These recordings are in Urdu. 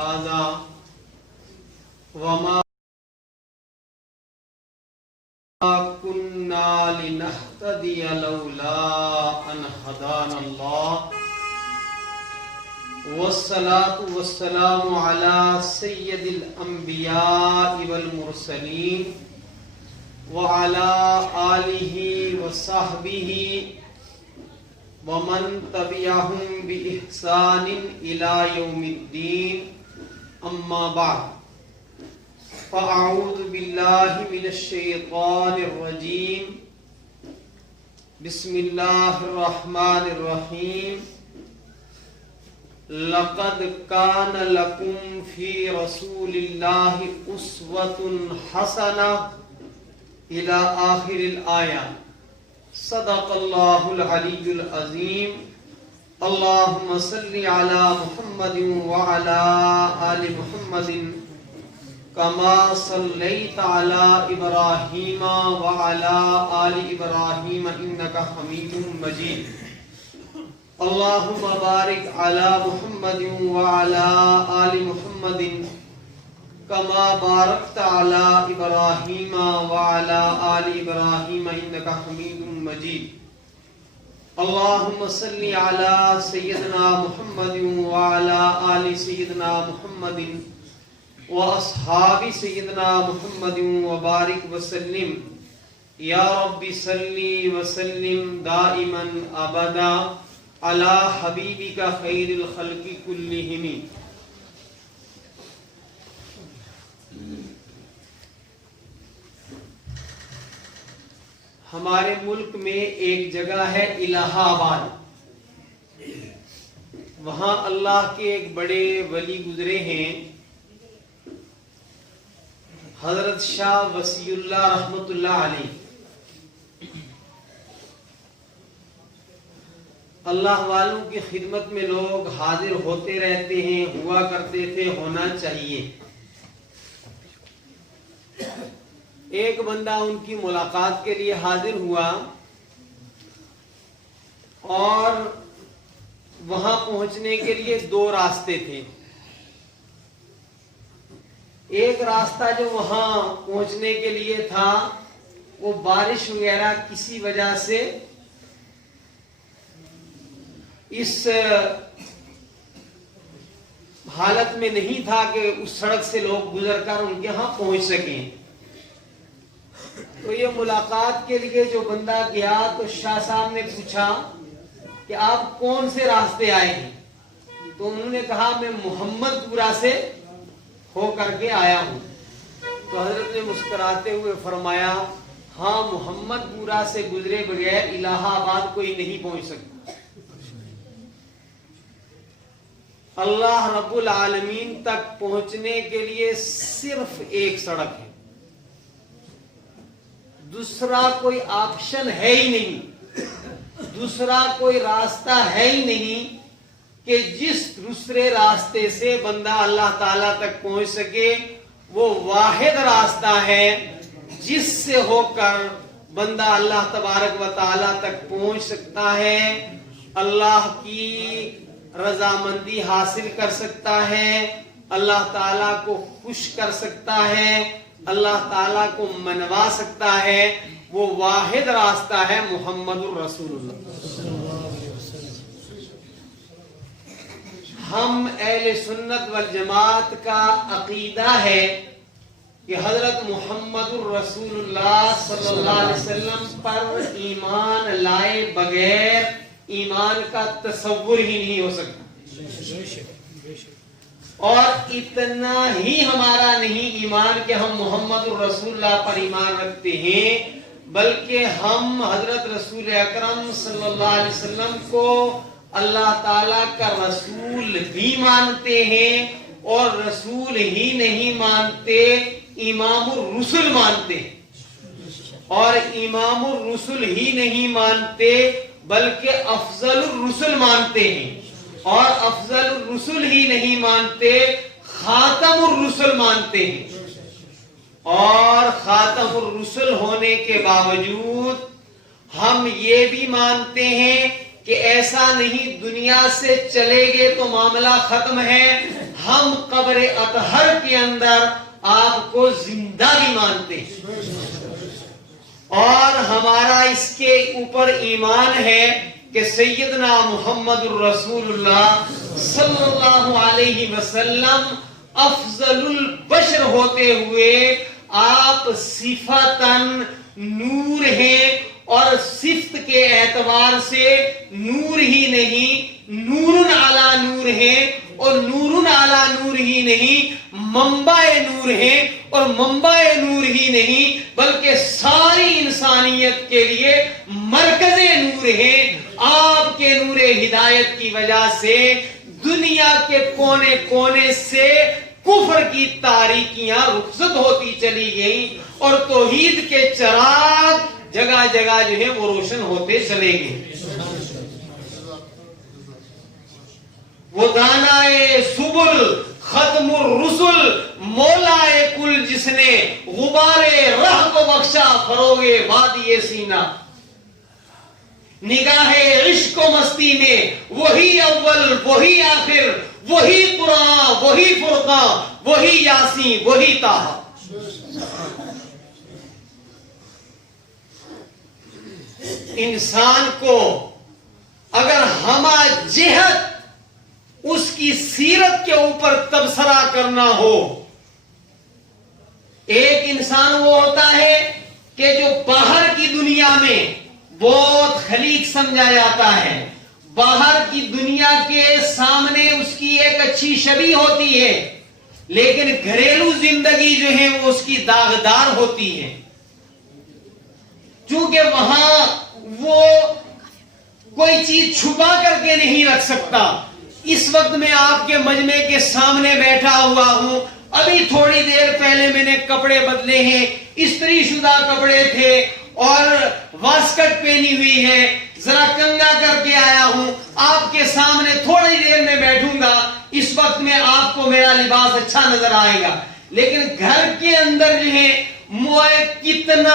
هذا وما كنا لنهتدي لولا أن هدانا الله والصلاة والسلام على سيد الأنبياء والمرسلين وعلى آله وصحبه ومن تبعهم بإحسان إلى يوم الدين أما بعد فأعوذ بالله من الشيطان الرجيم بسم الله الرحمن الرحيم لقد كان لكم في رسول الله أسوة حسنة إلى آخر الآية صدق الله العلي العظيم اللهم صل على محمد وعلى آل محمد كما صليت على إبراهيم وعلى آل إبراهيم إنك حميد مجيد اللهم بارك على محمد وعلى آل محمد كما باركت على إبراهيم وعلى آل إبراهيم إنك حميد مجيد اللهم صل على سيدنا محمد وعلى آل سيدنا محمد وأصحاب سيدنا محمد وبارك وسلم يا رب صل وسلم دائما أبدا على حبيبك خير الخلق كلهم. ہمارے ملک میں ایک جگہ ہے الہ آباد. وہاں اللہ کے ایک بڑے ولی گزرے ہیں حضرت شاہ وسیع اللہ رحمت اللہ علیہ. اللہ والوں کی خدمت میں لوگ حاضر ہوتے رہتے ہیں, ہوا کرتے تھے, ہونا چاہیے. ایک بندہ ان کی ملاقات کے لیے حاضر ہوا اور وہاں پہنچنے کے لیے دو راستے تھے. ایک راستہ جو وہاں پہنچنے کے لیے تھا وہ بارش وغیرہ کسی وجہ سے اس حالت میں نہیں تھا کہ اس سڑک سے لوگ گزر کر ان کے ہاں پہنچ سکیں. تو یہ ملاقات کے لیے جو بندہ گیا تو شاہ صاحب نے پوچھا کہ آپ کون سے راستے آئے ہیں؟ تو انہوں نے کہا میں محمد پورہ سے ہو کر کے آیا ہوں. تو حضرت نے مسکراتے ہوئے فرمایا ہاں محمد پورہ سے گزرے بغیر الہ آباد کوئی نہیں پہنچ سکتا. اللہ رب العالمین تک پہنچنے کے لیے صرف ایک سڑک ہے, دوسرا کوئی آپشن ہے ہی نہیں, دوسرا کوئی راستہ ہے ہی نہیں کہ جس دوسرے راستے سے بندہ اللہ تعالیٰ تک پہنچ سکے. وہ واحد راستہ ہے جس سے ہو کر بندہ اللہ تبارک و تعالیٰ تک پہنچ سکتا ہے, اللہ کی رضامندی حاصل کر سکتا ہے, اللہ تعالیٰ کو خوش کر سکتا ہے, اللہ تعالیٰ کو منوا سکتا ہے. وہ واحد راستہ ہے محمد الرسول اللہ. ہم اہل سنت والجماعت کا عقیدہ ہے کہ حضرت محمد الرسول اللہ صلی اللہ علیہ وسلم پر ایمان لائے بغیر ایمان کا تصور ہی نہیں ہو سکتا. اور اتنا ہی ہمارا نہیں ایمان کہ ہم محمد الرسول اللہ پر ایمان رکھتے ہیں, بلکہ ہم حضرت رسول اکرم صلی اللہ علیہ وسلم کو اللہ تعالیٰ کا رسول بھی مانتے ہیں, اور رسول ہی نہیں مانتے امام الرسل مانتے ہیں. اور امام الرسل ہی نہیں مانتے بلکہ افضل الرسل مانتے ہیں, اور افضل الرسل ہی نہیں مانتے خاتم الرسل مانتے ہیں. اور خاتم الرسل ہونے کے باوجود ہم یہ بھی مانتے ہیں کہ ایسا نہیں دنیا سے چلے گے تو معاملہ ختم ہے، ہم قبر اطہر کے اندر آپ کو زندہ بھی مانتے ہیں، اور ہمارا اس کے اوپر ایمان ہے کہ سیدنا محمد الرسول اللہ صلی اللہ علیہ وسلم افضل البشر ہوتے ہوئے آپ صفتاً نور ہیں، اور صفت کے اعتبار سے نور ہی نہیں نور علی نور ہیں، اور نور علی نور ہی نہیں منبع نور ہیں، اور منبع نور ہی نہیں بلکہ ساری انسانیت کے لیے مرکز نور ہیں۔ آپ کے نور ہدایت کی وجہ سے دنیا کے کونے کونے سے کفر کی تاریکیاں رخصت ہوتی چلی گئیں، اور توحید کے چراغ جگہ جگہ جو ہے وہ روشن ہوتے چلے گئے۔ وہ دانائے سبل ختم الرسل مولائے کل، جس نے غبارے رہ کو بخشا فروغ وادی سینہ، نگاہ عشق و مستی میں وہی اول وہی آخر، وہی قرآن وہی فرقان وہی یاسین وہی طٰہٰ۔ انسان کو اگر ہمہ جہت اس کی سیرت کے اوپر تبصرہ کرنا ہو، ایک انسان وہ ہوتا ہے کہ جو باہر کی دنیا میں بہت خلیق سمجھا جاتا ہے، باہر کی دنیا کے سامنے اس کی ایک اچھی شبیہ ہوتی ہے، لیکن گھریلو زندگی جو ہے وہ اس کی داغدار ہوتی ہے، چونکہ وہاں وہ کوئی چیز چھپا کر کے نہیں رکھ سکتا۔ اس وقت میں آپ کے مجمع کے سامنے بیٹھا ہوا ہوں، ابھی تھوڑی دیر پہلے میں نے کپڑے بدلے ہیں، استری شدہ کپڑے تھے اور واسکٹ پہنی ہوئی ہے، ذرا کنگا کر کے آیا ہوں، آپ کے سامنے تھوڑی دیر میں بیٹھوں گا، اس وقت میں آپ کو میرا لباس اچھا نظر آئے گا، لیکن گھر کے اندر جو ہے میں کتنا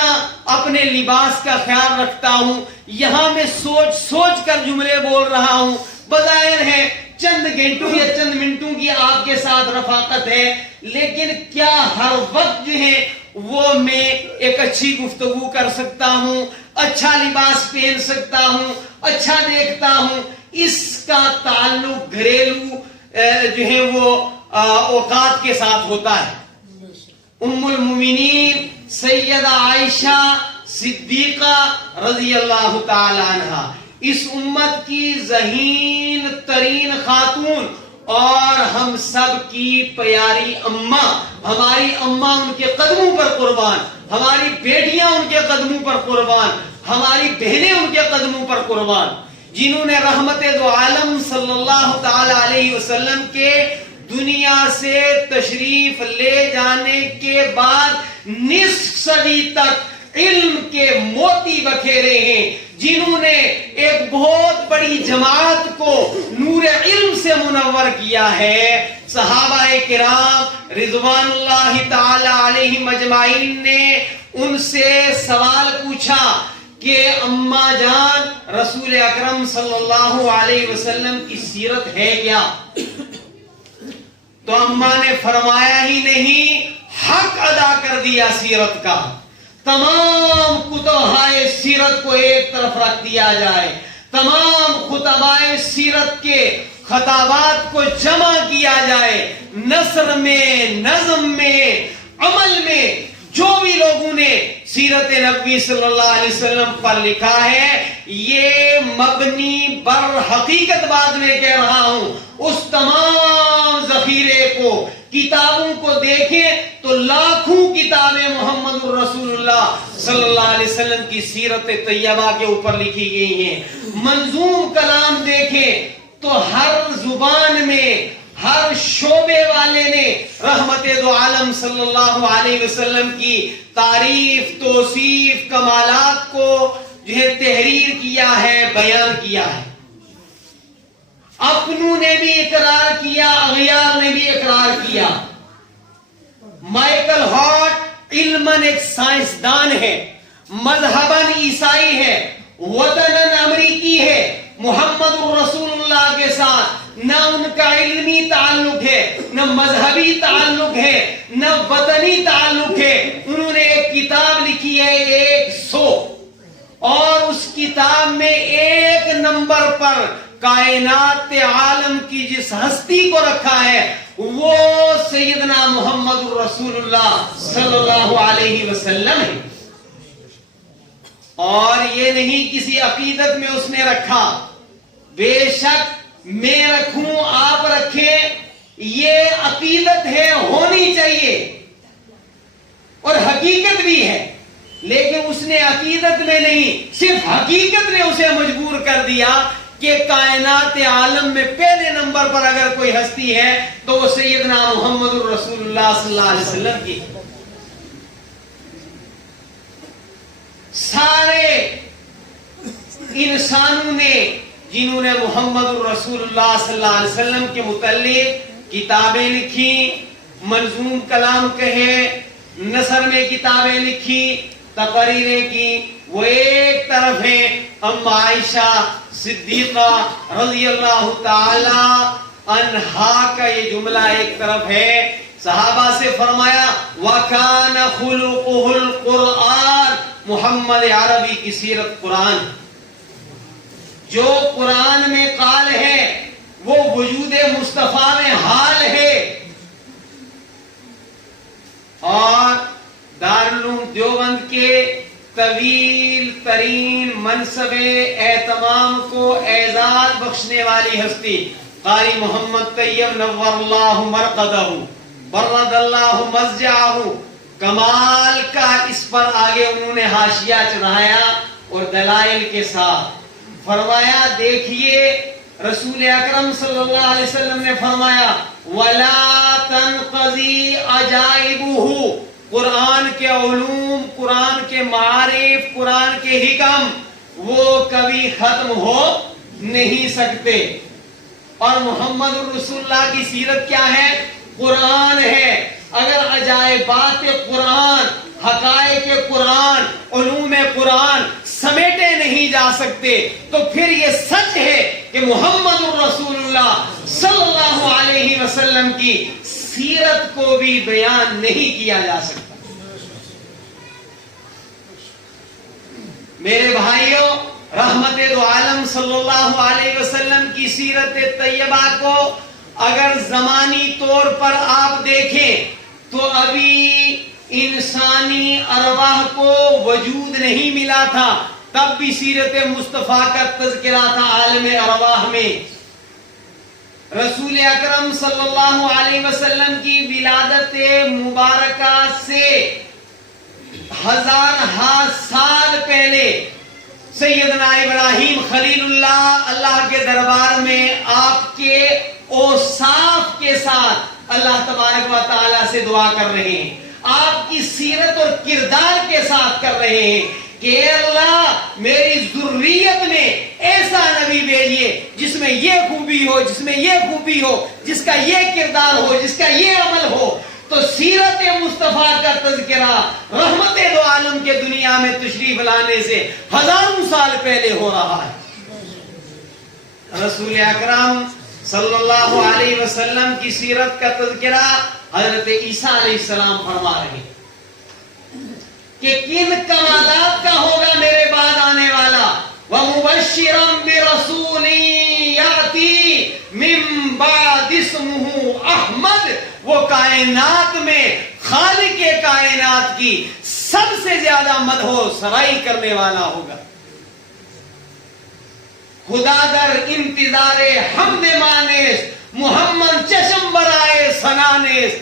اپنے لباس کا خیال رکھتا ہوں، یہاں میں سوچ سوچ کر جملے بول رہا ہوں، بظاہر ہے چند گھنٹوں یا چند منٹوں کی آپ کے ساتھ رفاقت ہے، لیکن کیا ہر وقت جو ہے وہ میں ایک اچھی گفتگو کر سکتا ہوں، اچھا لباس پہن سکتا ہوں، اچھا دیکھتا ہوں؟ اس کا تعلق گھریلو جو ہے وہ اوقات کے ساتھ ہوتا ہے۔ ام المومنین سیدہ عائشہ صدیقہ رضی اللہ تعالی عنہ، اس امت کی ذہین ترین خاتون اور ہم سب کی پیاری اماں، ہماری اماں ان کے قدموں پر قربان، ہماری بیٹیاں ان کے قدموں پر قربان، ہماری بہنیں ان کے قدموں پر قربان، جنہوں نے رحمت دو عالم صلی اللہ تعالی علیہ وسلم کے دنیا سے تشریف لے جانے کے بعد نصف صدی تک علم کے موتی بکھیرے ہیں، جنہوں نے ایک بہت بڑی جماعت کو نور علم سے منور کیا ہے۔ صحابہ کرام رضوان اللہ تعالی علیہم اجمعین نے ان سے سوال پوچھا کہ اماں جان، رسول اکرم صلی اللہ علیہ وسلم کی سیرت ہے کیا؟ تو اماں نے فرمایا ہی نہیں، حق ادا کر دیا سیرت کا، تمام کتبۂ سیرت کو ایک طرف رکھ دیا جائے، تمام خطبائے سیرت کے خطابات کو جمع کیا جائے، نثر میں، نظم میں، عمل میں جو بھی لوگوں نے سیرت نبوی صلی اللہ علیہ وسلم پر لکھا ہے، یہ مبنی بر حقیقت بات میں کہہ رہا ہوں، اس تمام ذخیرے کو، کتابوں کو دیکھیں تو لاکھوں کتابیں محمد الرسول اللہ صلی اللہ علیہ وسلم کی سیرت طیبہ کے اوپر لکھی گئی ہیں۔ منظوم کلام دیکھیں تو ہر زبان میں، ہر شعبے والے نے رحمت دو عالم صلی اللہ علیہ وسلم کی تعریف، توصیف، کمالات کو جو ہے تحریر کیا ہے، بیان کیا ہے۔ اپنوں نے بھی اقرار کیا، اغیار نے بھی اقرار کیا۔ مائیکل ہارٹ علماً ایک سائنسدان ہے، مذہباً عیسائی ہے، وطناً امریکی ہے، محمد الرسول اللہ کے ساتھ نہ ان کا علمی تعلق ہے، نہ مذہبی تعلق ہے، نہ وطنی تعلق ہے. انہوں نے ایک کتاب لکھی ہے 100، اور اس کتاب میں 1 نمبر پر کائنات عالم کی جس ہستی کو رکھا ہے وہ سیدنا محمد الرسول اللہ صلی اللہ علیہ وسلم ہے. اور یہ نہیں کسی عقیدت میں اس نے رکھا، بے شک میں رکھوں آپ رکھیں، یہ عقیدت ہے، ہونی چاہیے اور حقیقت بھی ہے، لیکن اس نے عقیدت میں نہیں، صرف حقیقت نے اسے مجبور کر دیا کہ کائنات عالم میں پہلے نمبر پر اگر کوئی ہستی ہے تو وہ سیدنا محمد الرسول اللہ صلی اللہ علیہ وسلم کی. سارے انسانوں نے جنہوں نے محمد الرسول اللہ صلی اللہ علیہ وسلم کے متعلق کتابیں لکھی، منظوم کلام کہے، نثر میں کتابیں لکھی، تقریریں کی، وہ ایک طرف ہیں. ام عائشہ صدیقہ رضی اللہ تعالی عنہا کا یہ جملہ ایک طرف ہے. صحابہ سے فرمایا وَكَانَ خُلُقُهُ الْقُرْآنِ، محمد عربی کی سیرت قرآن. جو قرآن میں قال ہے وہ وجود مصطفیٰ میں حال ہے. اور دارالعلوم دیوبند کے طویل ترین منصب اہتمام کو اعزاز بخشنے والی ہستی قاری محمد طیب نور اللہ مرقدہ برد اللہ مضجعہ، کمال کا اس پر آگے انہوں نے حاشیہ چڑھایا اور دلائل کے ساتھ فرمایا دیکھیے رسول اکرم صلی اللہ علیہ وسلم نے فرمایا وَلَا تَنْقَضِي عَجَائِبُهُ، قرآن کے علوم، قرآن کے معارف، قرآن کے حکم وہ کبھی ختم ہو نہیں سکتے. اور محمد الرسول اللہ کی سیرت کیا ہے؟ قرآن ہے. اگر عجائبات قرآن، حقائق قرآن، علوم قرآن سمیٹے نہیں جا سکتے تو پھر یہ سچ ہے کہ محمد الرسول اللہ صلی اللہ علیہ وسلم کی سیرت کو بھی بیان نہیں کیا جا سکتا. میرے بھائیوں، رحمت دو عالم صلی اللہ علیہ وسلم کی سیرت طیبہ کو اگر زمانی طور پر آپ دیکھیں تو ابھی انسانی ارواح کو وجود نہیں ملا تھا، تب بھی سیرت مصطفیٰ کا تذکرہ تھا عالم ارواح میں. رسول اکرم صلی اللہ علیہ وسلم کی ولادت مبارکہ سے ہزارہا سال پہلے سیدنا ابراہیم خلیل اللہ اللہ کے دربار میں آپ کے اوصاف کے ساتھ اللہ تبارک و تعالی سے دعا کر رہے ہیں، آپ کی سیرت اور کردار کے ساتھ کر رہے ہیں کہ اے اللہ میری ذریت میں ایسا نبی بھیجیے جس میں یہ خوبی ہو، جس میں یہ خوبی ہو، جس کا یہ کردار ہو، جس کا یہ عمل ہو. تو سیرت مصطفیٰ کا تذکرہ رحمت دو عالم کے دنیا میں تشریف لانے سے ہزاروں سال پہلے ہو رہا ہے. رسول اکرم صلی اللہ علیہ وسلم کی سیرت کا تذکرہ حضرت عیسیٰ علیہ السلام فرما رہے ہیں کہ کن کمالات کا ہوگا میرے بعد آنے والا. وَمُبَشِّرًا بِرَسُولٍ يَأْتِي مِن بَعْدِ اسْمُهُ احمد، وہ کائنات میں خالق کائنات کی سب سے زیادہ مدح و سرائی کرنے والا ہوگا. خدا در انتظار حمد مانیس، محمد چشم برائے سنانیس،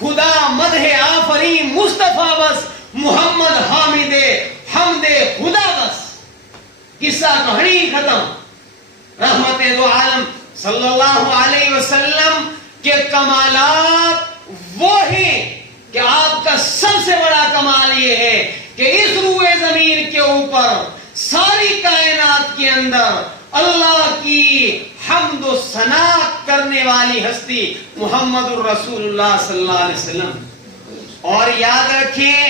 خدا مدح آفرین مصطفیٰ بس، محمد حامد حمد خدا بس. قصہ کہانی ختم. رحمت دو عالم صلی اللہ علیہ وسلم کے کمالات وہ ہیں کہ آپ کا سب سے بڑا کمال یہ ہے کہ اس روئے زمین کے اوپر ساری کائنات کے اندر اللہ کی حمد و ثنا کرنے والی ہستی محمد الرسول اللہ صلی اللہ علیہ وسلم. اور یاد رکھیں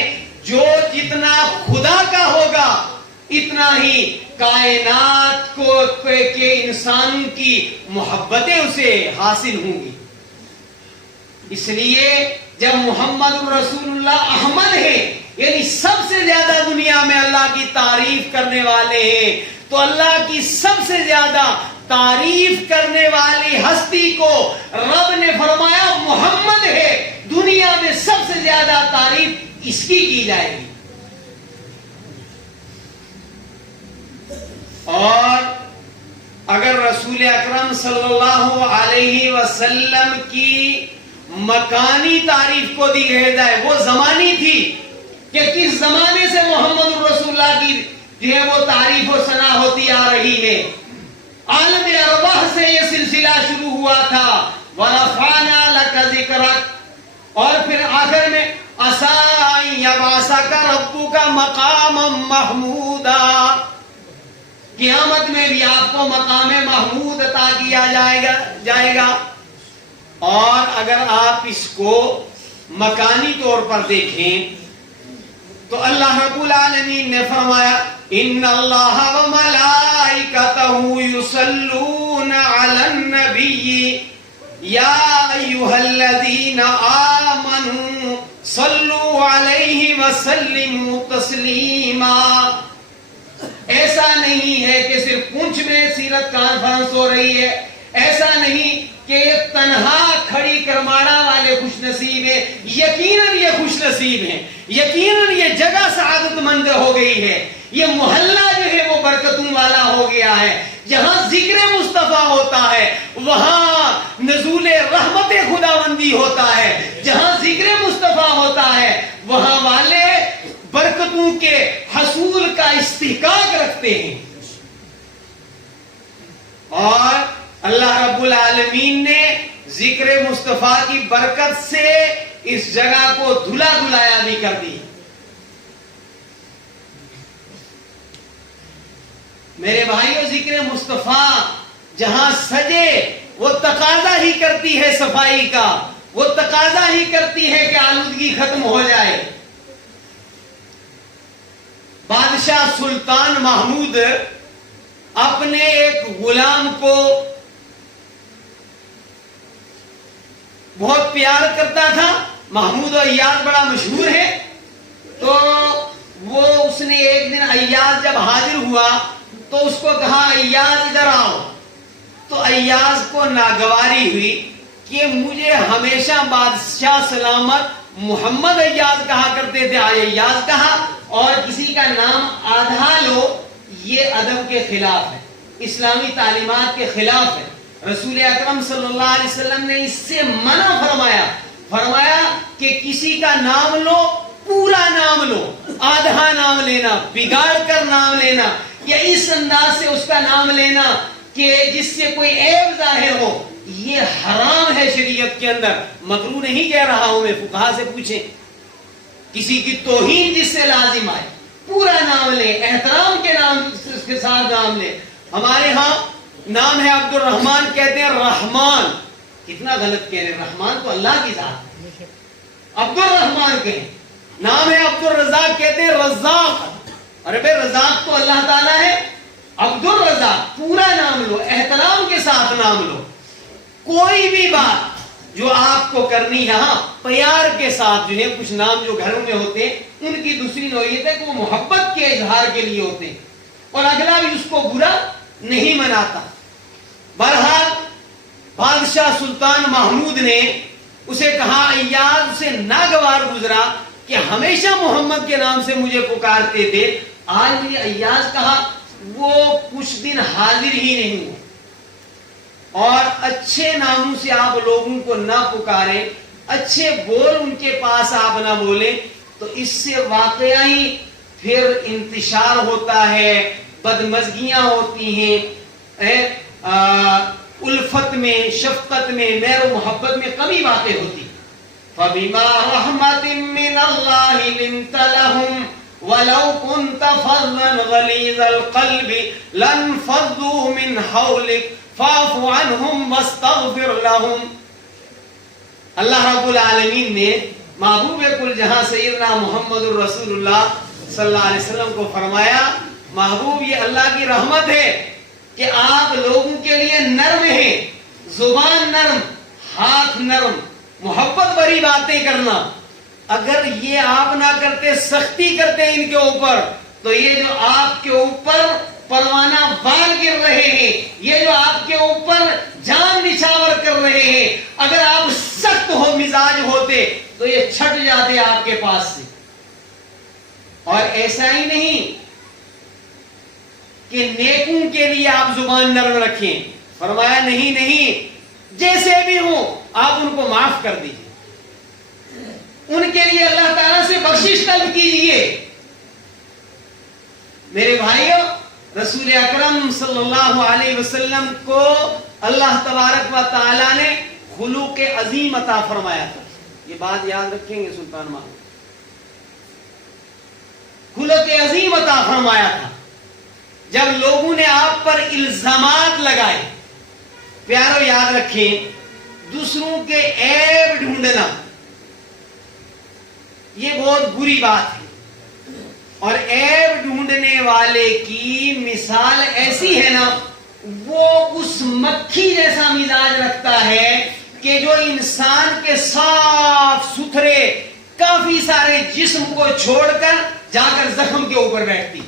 جو جتنا خدا کا ہوگا اتنا ہی کائنات کو کے انسان کی محبتیں اسے حاصل ہوں گی. اس لیے جب محمد رسول اللہ احمد ہے، یعنی سب سے زیادہ دنیا میں اللہ کی تعریف کرنے والے ہیں، تو اللہ کی سب سے زیادہ تعریف کرنے والی ہستی کو رب نے فرمایا محمد ہے، دنیا میں سب سے زیادہ تعریف اس کی جائے گی. اور اگر رسول اکرم صلی اللہ علیہ وسلم کی مکانی تعریف کو دی جائے، وہ زمانی تھی کہ کس زمانے سے محمد رسول اللہ کی جو ہے وہ تعریف و ثنا ہوتی آ رہی ہے. عالم ارواح سے یہ سلسلہ شروع ہوا تھا، وَرَفَعْنَا لَكَ ذِكْرَكَ، اور پھر آخر میں عَسَىٰ أَن يَبْعَثَكَ رَبُّكَ مَقَامًا مَحْمُودًا، قیامت میں بھی آپ کو مقام محمود عطا کیا جائے گا. اور اگر آپ اس کو مکانی طور پر دیکھیں تو اللہ رب العالمین نے فرمایا ان اللہ وملائکتہ یصلون علی النبی یا ایھا الذین آمنوا صلوا علیہ وسلموا تسلیما. ایسا نہیں ہے کہ صرف پونچھ میں سیرت کانفرنس ہو رہی ہے، ایسا نہیں کہ یہ تنہا کھڑی کرماڑا والے خوش نصیب ہیں. یقیناً یہ خوش نصیب ہیں، یقیناً یہ جگہ سعادت مند ہو گئی ہے، یہ محلہ جو ہے وہ برکتوں والا ہو گیا ہے. جہاں ذکر مصطفیٰ ہوتا ہے وہاں نزول رحمت خداوندی ہوتا ہے، جہاں ذکر مصطفیٰ ہوتا ہے وہاں والے برکتوں کے حصول کا استحقاق رکھتے ہیں. اور اللہ رب العالمین نے ذکر مصطفیٰ کی برکت سے اس جگہ کو دھلا دھلایا بھی کر دی. میرے بھائیوں، ذکر مصطفیٰ جہاں سجے وہ تقاضا ہی کرتی ہے صفائی کا، وہ تقاضا ہی کرتی ہے کہ آلودگی ختم ہو جائے. بادشاہ سلطان محمود اپنے ایک غلام کو بہت پیار کرتا تھا. محمود و ایاز بڑا مشہور ہے. تو وہ اس نے ایک دن ایاز جب حاضر ہوا تو اس کو کہا ایاز ادھر آؤ. تو ایاز کو ناگواری ہوئی کہ مجھے ہمیشہ بادشاہ سلامت محمد ایاز کہا کرتے تھے، آج ایاز کہا اور کسی کا نام آدھا لو، یہ ادب کے خلاف ہے، اسلامی تعلیمات کے خلاف ہے. رسول اکرم صلی اللہ علیہ وسلم نے اس سے منع فرمایا کہ کسی کا نام لو پورا نام لو، آدھا نام لینا، بگاڑ کر نام لینا، یا اس انداز سے اس کا نام لینا کہ جس سے کوئی عیب ظاہر ہو، یہ حرام ہے شریعت کے اندر. مکروہ نہیں کہہ رہا ہوں میں، فقہا سے پوچھیں. کسی کی توہین جس سے لازم آئے پورا نام لے، احترام کے نام اس کے ساتھ نام لے. ہمارے ہاں نام ہے عبد الرحمن، کہتے ہیں رحمان. کتنا غلط کہہ رہے ہیں، رحمان تو اللہ کی ذات ہے، عبد الرحمن کہیں. نام ہے عبد الرزاق، کہتے ہیں رزاق. ارے بھائی رزاق تو اللہ تعالیٰ ہے. عبد الرزاق پورا نام لو، احترام کے ساتھ نام لو. کوئی بھی بات جو آپ کو کرنی ہے، ہاں پیار کے ساتھ. جو ہے کچھ نام جو گھروں میں ہوتے ہیں ان کی دوسری نوعیت ہے کہ وہ محبت کے اظہار کے لیے ہوتے ہیں اور اگلا بھی اس کو برا نہیں مناتا. بہرحال بادشاہ سلطان محمود نے اسے کہا، ایاز اسے ناگوار گزرا کہ ہمیشہ محمد کے نام سے مجھے پکارتے تھے، آج مجھے ایاز کہا. وہ کچھ دن حاضر ہی نہیں ہوا. اور اچھے ناموں سے آپ لوگوں کو نہ پکاریں، اچھے بول ان کے پاس آپ نہ بولیں، تو اس سے واقعہ ہی پھر انتشار ہوتا ہے، بدمزگیاں ہوتی ہیں، الفت میں، شفقت میں، مہر و محبت میں کمی واقع ہوتی. فَبِمَا رَحْمَةٍ مِّنَ اللَّهِ لِنْتَ لَهُمْ وَلَوْ كُنْتَ فَظًّا غَلِيظَ الْقَلْبِ لَانفَضُّوا مِنْ حَوْلِكَ فَاعْفُ عَنْهُمْ وَاسْتَغْفِرْ لَهُمْ. اللہ رب العالمین نے محبوب کل جہاں سیدنا محمد الرسول اللہ صلی اللہ علیہ وسلم کو فرمایا محبوب یہ اللہ کی رحمت ہے کہ آپ لوگوں کے لیے نرم ہیں، زبان نرم، ہاتھ نرم، محبت بھری باتیں کرنا. اگر یہ آپ نہ کرتے، سختی کرتے ان کے اوپر، تو یہ جو آپ کے اوپر پروانہ بال گر رہے ہیں، یہ جو آپ کے اوپر جان نچھاور کر رہے ہیں، اگر آپ سخت ہو مزاج ہوتے تو یہ چھٹ جاتے آپ کے پاس سے. اور ایسا ہی نہیں کہ نیکوں کے لیے آپ زبان نرم رکھیں، فرمایا نہیں، جیسے بھی ہوں آپ ان کو معاف کر دیجئے، ان کے لیے اللہ تعالیٰ سے بخشش طلب کیجئے. میرے بھائیوں، رسول اکرم صلی اللہ علیہ وسلم کو اللہ تبارک و تعالیٰ نے خلوق عظیم عطا فرمایا تھا. یہ بات یاد رکھیں گے سلطان محمود، خلوق عظیم عطا فرمایا تھا. جب لوگوں نے آپ پر الزامات لگائے، پیارو یاد رکھیں، دوسروں کے عیب ڈھونڈنا یہ بہت بری بات ہے. اور عیب ڈھونڈنے والے کی مثال ایسی ہے نا، وہ اس مکھی جیسا مزاج رکھتا ہے کہ جو انسان کے صاف ستھرے کافی سارے جسم کو چھوڑ کر جا کر زخم کے اوپر بیٹھتی.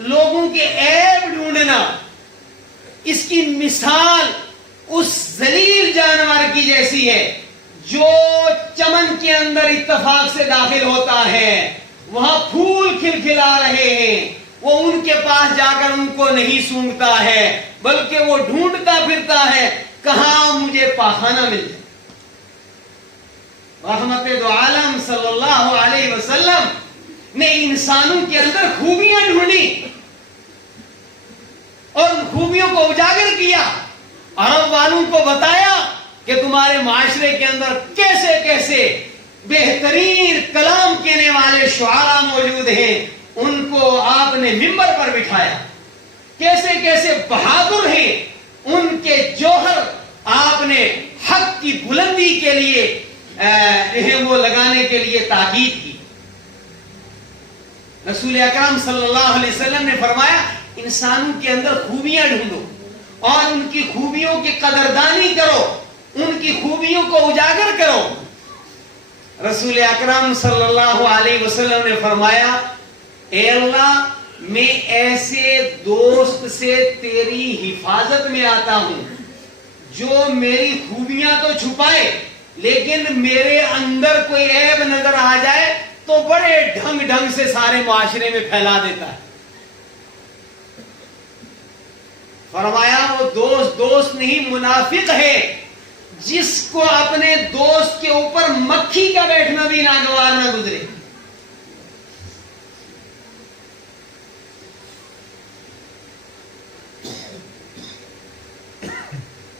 لوگوں کے عیب ڈھونڈنا، اس کی مثال اس ذلیل جانور کی جیسی ہے جو چمن کے اندر اتفاق سے داخل ہوتا ہے، وہاں پھول کھلکھلا رہے ہیں، وہ ان کے پاس جا کر ان کو نہیں سونگھتا ہے، بلکہ وہ ڈھونڈتا پھرتا ہے کہاں مجھے پاخانہ مل جائے. رحمت دو عالم صلی اللہ علیہ وسلم نے انسانوں کے اندر خوبیاں ڈھونڈی اور ان خوبیوں کو اجاگر کیا. عرب والوں کو بتایا کہ تمہارے معاشرے کے اندر کیسے کیسے بہترین کلام کہنے والے شعراء موجود ہیں. ان کو آپ نے ممبر پر بٹھایا، کیسے کیسے بہادر ہیں، ان کے جوہر آپ نے حق کی بلندی کے لیے وہ لگانے کے لیے تاکید کی. رسول اکرم صلی اللہ علیہ وسلم نے فرمایا انسانوں کے اندر خوبیاں ڈھونڈو اور ان کی خوبیوں کی قدردانی کرو، ان کی خوبیوں کو اجاگر کرو. رسول اکرم صلی اللہ علیہ وسلم نے فرمایا اے اللہ، میں ایسے دوست سے تیری حفاظت میں آتا ہوں جو میری خوبیاں تو چھپائے لیکن میرے اندر کوئی عیب نظر آ جائے تو بڑے ڈھنگ سے سارے معاشرے میں پھیلا دیتا ہے. فرمایا وہ دوست نہیں، منافق ہے جس کو اپنے دوست کے اوپر مکھی کا بیٹھنا بھی ناگوار نہ گزرے.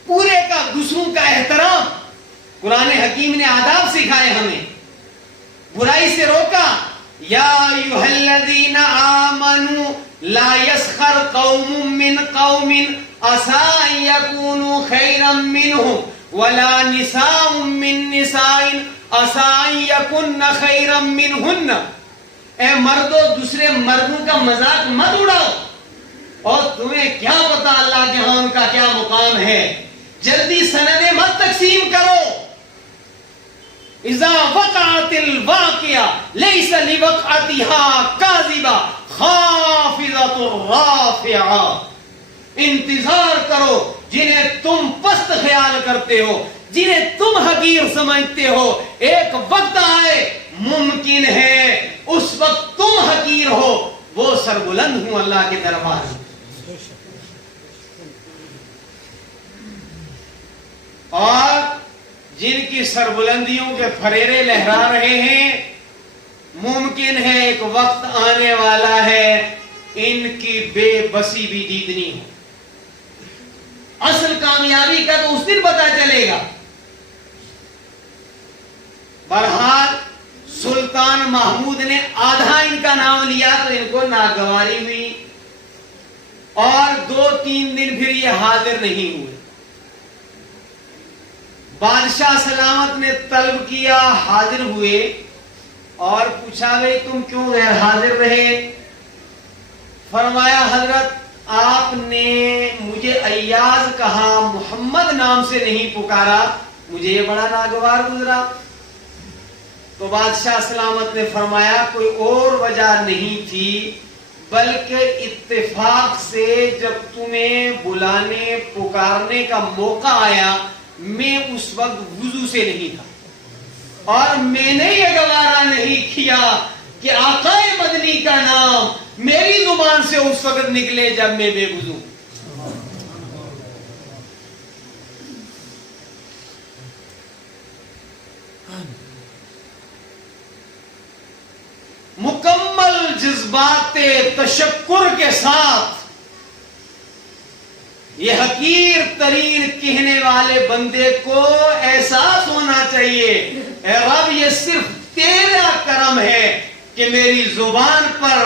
پورے کا دوسروں کا احترام. قرآن حکیم نے آداب سکھائے ہمیں، برائی سے روکا. یا ایھا الذین آمنوا لا يسخر قوم من قوم عسى ان يكونوا خيرا منهم ولا نساء من نساء عسى ان يكن خيرا منهن. اے مردو، دوسرے مردوں کا مذاق مت اڑاؤ، اور تمہیں کیا پتا اللہ کے ہاں ان کا کیا مقام ہے. جلدی سندیں مت تقسیم کرو. اذا وقعت الواقعہ لیس لوقعتها کاذبہ خافضۃ رافعہ. انتظار کرو جنہیں تم پست خیال کرتے ہو، جنہیں تم حقیر سمجھتے ہو، ایک وقت آئے ممکن ہے اس وقت تم حقیر ہو، وہ سربلند ہوں اللہ کے دربار میں. اور جن کی سربلندیوں کے پھریرے لہرا رہے ہیں، ممکن ہے ایک وقت آنے والا ہے ان کی بے بسی بھی جیتنی ہے. اصل کامیابی کا تو اس دن پتا چلے گا. بہرحال سلطان محمود نے آدھا ان کا نام لیا تو ان کو ناگواری ہوئی، اور 2-3 دن پھر یہ حاضر نہیں ہوئے. بادشاہ سلامت نے طلب کیا، حاضر ہوئے اور پوچھا بھئی تم کیوں غیر حاضر رہے؟ فرمایا حضرت آپ نے مجھے ایاز کہا، محمد نام سے نہیں پکارا، مجھے یہ بڑا ناگوار گزرا۔ تو بادشاہ سلامت نے فرمایا کوئی اور وجہ نہیں تھی، بلکہ اتفاق سے جب تمہیں بلانے پکارنے کا موقع آیا میں اس وقت وضو سے نہیں تھا، اور میں نے یہ گوارا نہیں کیا کہ آقا مدنی کا نام میری زبان سے اس وقت نکلے جب میں بے وضو۔ مکمل جذبات تشکر کے ساتھ یہ حقیر ترین کہنے والے بندے کو احساس ہونا چاہیے، اے رب یہ صرف تیرا کرم ہے کہ میری زبان پر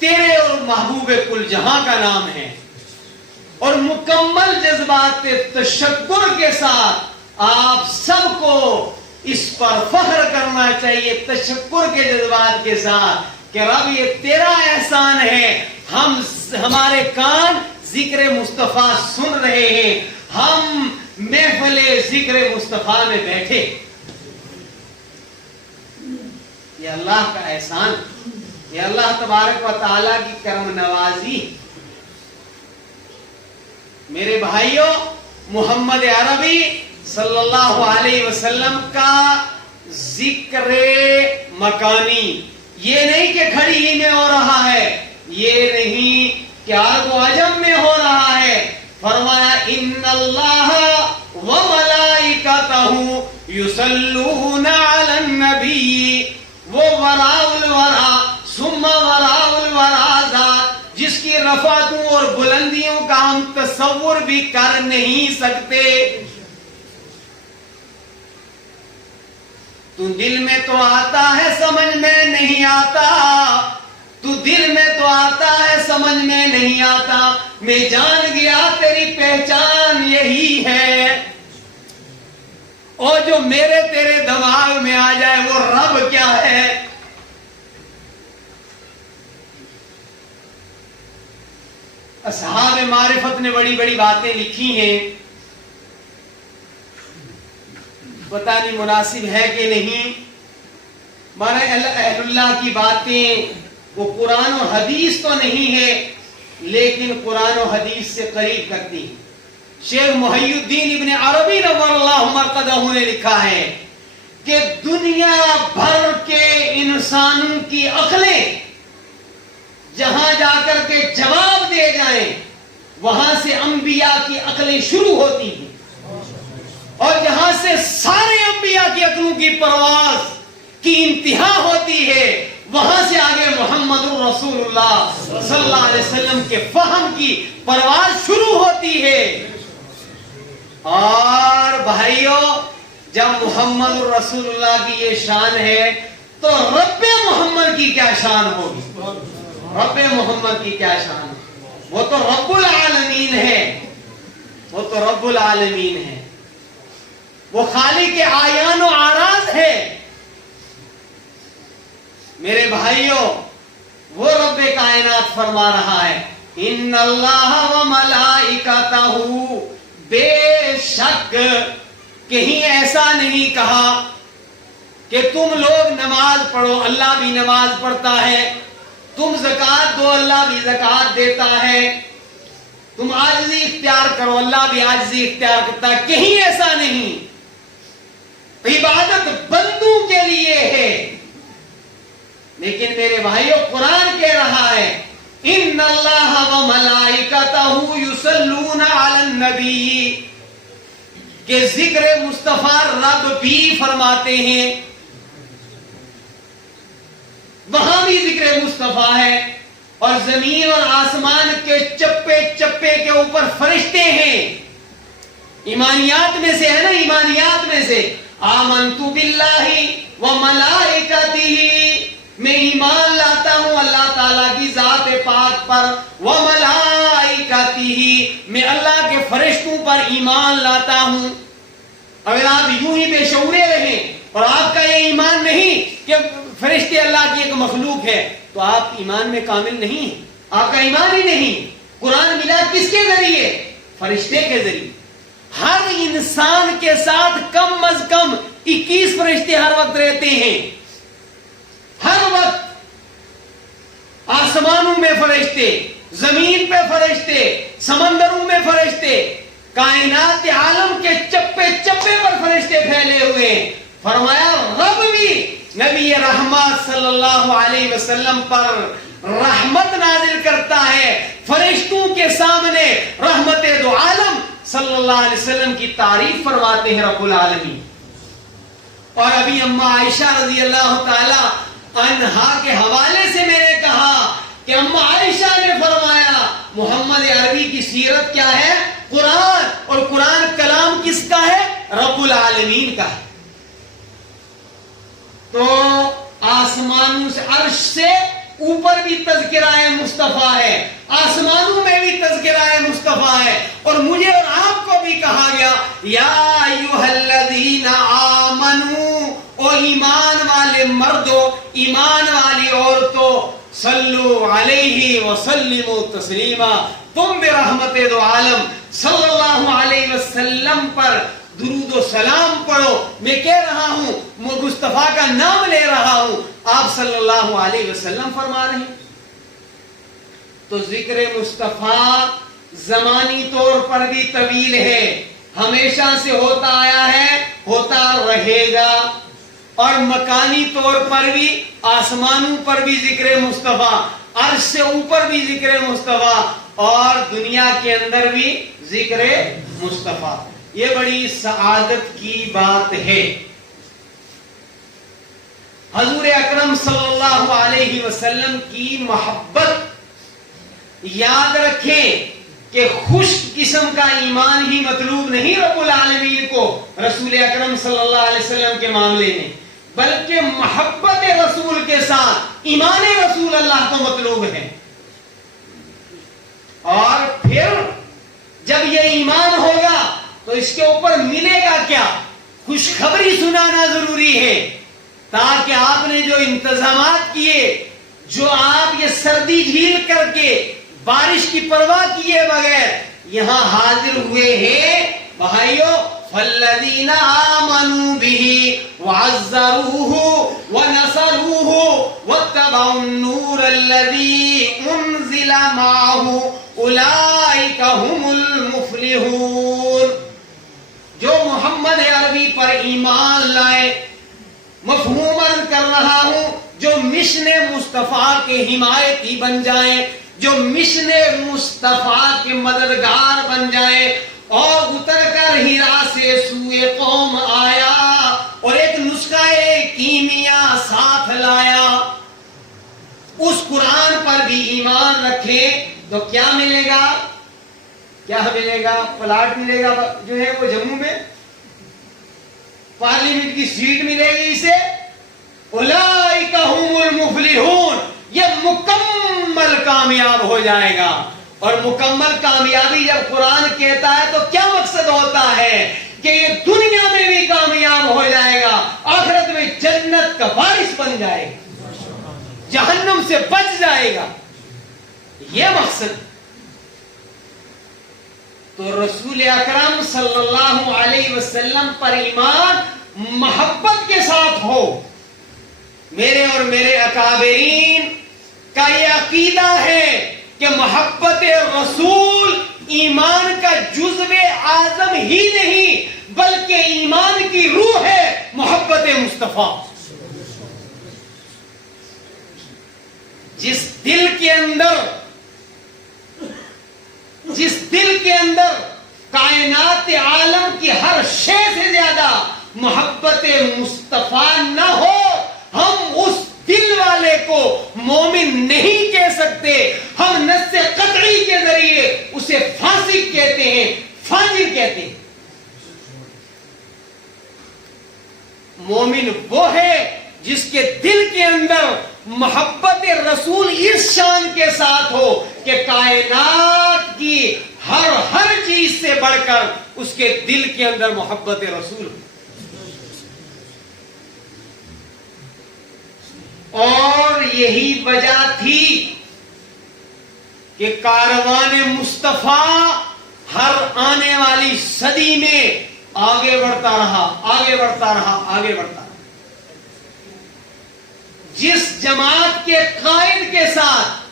تیرے اور محبوب کل جہاں کا نام ہے۔ اور مکمل جذبات تشکر کے ساتھ آپ سب کو اس پر فخر کرنا چاہیے، تشکر کے جذبات کے ساتھ کہ رب یہ تیرا احسان ہے، ہمارے کان ذکر مصطفیٰ سن رہے ہیں، ہم محفل ذکر مصطفیٰ میں بیٹھے۔ یہ اللہ کا احسان، یہ اللہ تبارک و تعالیٰ کی کرم نوازی۔ میرے بھائیوں، محمد عربی صلی اللہ علیہ وسلم کا ذکر مکانی یہ نہیں کہ کھڑی ہی میں ہو رہا ہے، یہ نہیں کہ عرب و عجم میں ہو رہا ہے۔ فرمایا ان اللہ وملائکتہ یصلون علی النبی، وہ وراء الورا ثم وراء الورا ذات جس کی رفعتوں اور بلندیوں کا ہم تصور بھی کر نہیں سکتے۔ تو دل میں تو آتا ہے سمجھ میں نہیں آتا، تو دل میں تو آتا ہے سمجھ میں نہیں آتا، میں جان گیا تیری پہچان یہی ہے، اور جو میرے تیرے دماغ میں آ جائے وہ رب کیا ہے۔ اصحاب معرفت نے بڑی بڑی باتیں لکھی ہیں، پتہ نہیں مناسب ہے کہ نہیں، مانا اہل اللہ کی باتیں وہ قرآن و حدیث تو نہیں ہے لیکن قرآن و حدیث سے قریب کرتی ہیں۔ شیخ محی الدین ابن عربی نور اللہ مرقدہ نے لکھا ہے کہ دنیا بھر کے انسانوں کی عقلیں جہاں جا کر کے جواب دے جائیں وہاں سے انبیاء کی عقلیں شروع ہوتی ہیں، اور جہاں سے سارے انبیاء کی عقلوں کی پرواز کی انتہا ہوتی ہے وہاں سے آگے محمد رسول اللہ صلی اللہ علیہ وسلم کے فہم کی پرواز شروع ہوتی ہے۔ اور بھائیوں جب محمد رسول اللہ کی یہ شان ہے تو رب محمد کی کیا شان ہوگی، رب محمد کی کیا شان، وہ تو رب العالمین ہے، وہ تو رب العالمین ہے، وہ خالق آیان و آراز ہے۔ میرے بھائیوں وہ رب کائنات فرما رہا ہے ان اللہ و ملائکتہ، بے شک کہیں ایسا نہیں کہا کہ تم لوگ نماز پڑھو اللہ بھی نماز پڑھتا ہے، تم زکوٰۃ دو اللہ بھی زکوٰۃ دیتا ہے، تم عاجزی اختیار کرو اللہ بھی عاجزی اختیار کرتا ہے، کہیں ایسا نہیں۔ عبادت بندوں کے لیے ہے، لیکن میرے بھائیوں قرآن کہہ رہا ہے ان اللہ و ملائکتہ یصلون علی النبی، کہ ذکر مصطفیٰ رب بھی فرماتے ہیں، وہاں بھی ذکر مصطفیٰ ہے، اور زمین اور آسمان کے چپے چپے کے اوپر فرشتے ہیں۔ ایمانیات میں سے ہے نا، ایمانیات میں سے آمنت باللہ و ملائکتہ، میں ایمان لاتا ہوں اللہ تعالیٰ کی ذات پاک پر، وَمَلَائِكَتِهِ، میں اللہ کے فرشتوں پر ایمان لاتا ہوں۔ اگر آپ یوں ہی بے شعورے رہیں اور آپ کا یہ ایمان نہیں کہ فرشتے اللہ کی ایک مخلوق ہے تو آپ ایمان میں کامل نہیں ہیں۔ آپ کا ایمان ہی نہیں. قرآن ملا کس کے ذریعے؟ فرشتے کے ذریعے. ہر انسان کے ساتھ کم از کم 21 فرشتے ہر وقت رہتے ہیں. ہر وقت آسمانوں میں فرشتے، زمین پہ فرشتے، سمندروں میں فرشتے، کائنات عالم کے چپے چپے پر فرشتے پھیلے ہوئے ہیں. فرمایا رب بھی نبی رحمت صلی اللہ علیہ وسلم پر رحمت نازل کرتا ہے. فرشتوں کے سامنے رحمت دو عالم صلی اللہ علیہ وسلم کی تعریف فرماتے ہیں رب العالمین. اور ابھی اما عائشہ رضی اللہ تعالی عنہا کے حوالے سے میں نے کہا کہ اما عائشہ نے فرمایا محمد عربی کی سیرت کیا ہے؟ قرآن. اور قرآن کلام کس کا ہے؟ رب العالمین کا ہے. تو آسمانوں سے، عرش سے اوپر بھی تذکرہ مصطفیٰ ہے، آسمانوں میں بھی تذکرہ مصطفیٰ ہے. اور مجھے اور آپ کو بھی کہا گیا یا ایھا الذین آمنو، او ایمان والے مردو، ایمان والی عورتوں، صلو علیہ وسلموا تسلیما، تم برحمت دو عالم صلی اللہ علیہ وسلم پر درود و سلام پڑھو. میں کہہ رہا ہوں، مصطفیٰ کا نام لے رہا ہوں، آپ صلی اللہ علیہ وسلم فرما رہے ہیں. تو ذکر مصطفیٰ زمانی طور پر بھی طویل ہے، ہمیشہ سے ہوتا آیا ہے، ہوتا رہے گا. اور مکانی طور پر بھی آسمانوں پر بھی ذکر مصطفیٰ، عرش سے اوپر بھی ذکر مصطفیٰ، اور دنیا کے اندر بھی ذکر مصطفیٰ. یہ بڑی سعادت کی بات ہے. حضور اکرم صلی اللہ علیہ وسلم کی محبت یاد رکھیں کہ خوش قسم کا ایمان ہی مطلوب نہیں رب العالمین کو رسول اکرم صلی اللہ علیہ وسلم کے معاملے میں، بلکہ محبت رسول کے ساتھ ایمان رسول اللہ کو مطلوب ہے. اور پھر جب یہ ایمان ہوگا تو اس کے اوپر ملے گا کیا؟ خوشخبری سنانا ضروری ہے، تاکہ آپ نے جو انتظامات کیے، جو آپ یہ سردی جھیل کر کے بارش کی پرواہ کیے بغیر یہاں حاضر ہوئے ہیں بھائیو، فالذین آمنوا بہ وعزروہ ونصروہ واتبعوا النور الذی انزل معہ اولئک هم المفلحون. جو محمد عربی پر ایمان لائے، مفہوماً کر رہا ہوں، جو مشن مصطفیٰ کے حمایتی بن جائیں، جو مشن مصطفیٰ کے مددگار بن جائیں، اور اتر کر ہیرا سے سوئے قوم آیا اور ایک نسخہ کیمیا ساتھ لایا، اس قرآن پر بھی ایمان رکھیں تو کیا ملے گا؟ کیا ملے گا؟ پلاٹ ملے گا، جو ہے وہ جموں میں پارلیمنٹ کی سیٹ ملے گی اسے. اولئک هم المفلحون، یہ مکمل کامیاب ہو جائے گا. اور مکمل کامیابی جب قرآن کہتا ہے تو کیا مقصد ہوتا ہے؟ کہ یہ دنیا میں بھی کامیاب ہو جائے گا، آخرت میں جنت کا وارث بن جائے گا، جہنم سے بچ جائے گا. یہ مقصد. تو رسول اکرم صلی اللہ علیہ وسلم پر ایمان محبت کے ساتھ ہو. میرے اور میرے اکابرین کا یہ عقیدہ ہے کہ محبت رسول ایمان کا جزو اعظم ہی نہیں بلکہ ایمان کی روح ہے، محبت مصطفیٰ. جس دل کے اندر کائنات عالم کی ہر شے سے زیادہ محبت مصطفیٰ نہ ہو، ہم اس دل والے کو مومن نہیں کہہ سکتے. ہم نص قطعی کے ذریعے اسے فاسق کہتے ہیں، فاجر کہتے ہیں. مومن وہ ہے جس کے دل کے اندر محبت رسول اس شان کے ساتھ ہو کہ کائنات کی ہر چیز سے بڑھ کر اس کے دل کے اندر محبت رسول ہو. اور یہی وجہ تھی کہ کاروان مصطفیٰ ہر آنے والی صدی میں آگے بڑھتا رہا، آگے بڑھتا رہا، آگے بڑھتا رہا۔ جس جماعت کے قائد کے ساتھ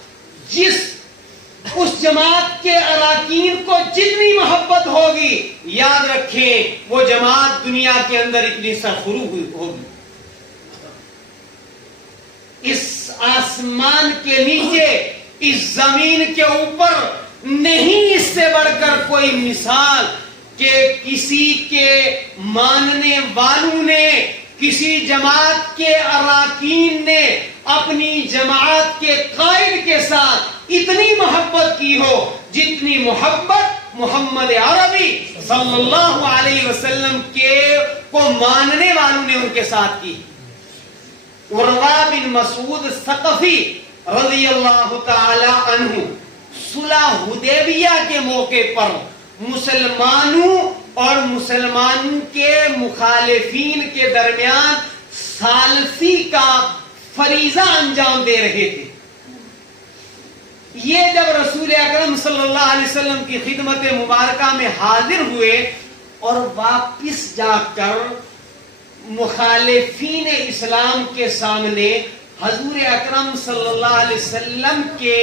اس جماعت کے اراکین کو جتنی محبت ہوگی، یاد رکھیں وہ جماعت دنیا کے اندر اتنی سرخرو ہوگی۔ اس آسمان کے نیچے، اس زمین کے اوپر نہیں اس سے بڑھ کر کوئی مثال کہ کسی کے ماننے والوں نے، کسی جماعت کے اراکین نے اپنی جماعت کے قائد کے ساتھ اتنی محبت کی ہو جتنی محبت محمد عربی صلی اللہ علیہ وسلم کو ماننے والوں نے ان کے ساتھ کی۔ عروہ بن مسعود ثقفی رضی اللہ تعالی عنہ صلح حدیبیہ کے موقع پر مسلمانوں اور مسلمانوں کے مخالفین کے درمیان ثالثی کا فریضہ انجام دے رہے تھے۔ یہ جب رسول اکرم صلی اللہ علیہ وسلم کی خدمت مبارکہ میں حاضر ہوئے اور واپس جا کر مخالفین اسلام کے سامنے حضور اکرم صلی اللہ علیہ وسلم کے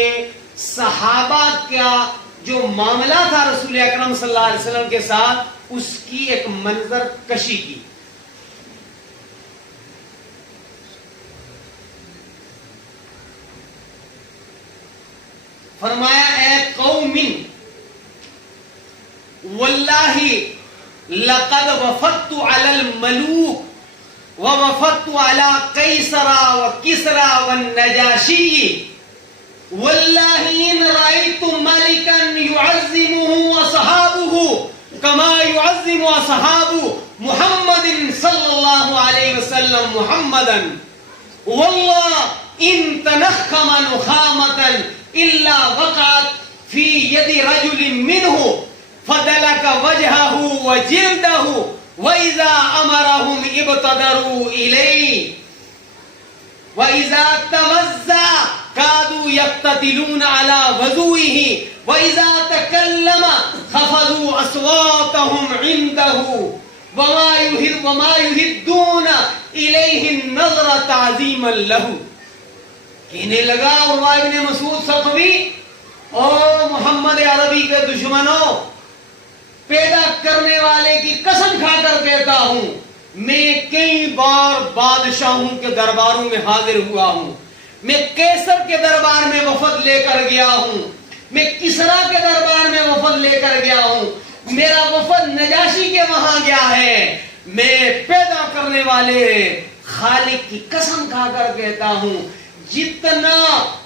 صحابہ کا جو معاملہ تھا رسول اکرم صلی اللہ علیہ وسلم کے ساتھ، اس کی ایک منظر کشی کی۔ فرمایا اے قوم واللہ لقد وفدت علی الملوک ووفدت علی قیصر وکسرى والنجاشی واللہ ان رأیت ملکا یعظمه اصحابه کما یعظم اصحاب محمد صلی اللہ علیہ وسلم محمدا واللہ ان تنخم نخامتا الا وقعت فی ید رجل منه فدلک وجهه وجلده وَإِذَا أَمَرَهُمْ ابْتَدَرُوا إِلَيْهِ وَإِذَا تَوَزَّى كَادُوا يَقْتَتِلُونَ عَلَى وَضُوئِهِ وَإِذَا تَكَلَّمَ خَفَضُوا أَصْوَاتَهُمْ عِنْدَهُ وَمَا يُهِدُّونَ إِلَيْهِ النَّظْرَ تَعْظِيمًا لَهُ۔ کہنے لگا عروہ بن مسعود ثقفی، او محمد عربی کے دشمنوں، پیدا کرنے والے کی قسم کھا کر کہتا ہوں، میں کئی بار بادشاہوں کے درباروں میں حاضر ہوا ہوں، میں قیصر کے دربار میں وفد لے کر گیا ہوں، میں کسریٰ کے دربار میں وفد لے کر گیا ہوں، میرا وفد نجاشی کے وہاں گیا ہے، میں پیدا کرنے والے خالق کی قسم کھا کر کہتا ہوں، جتنا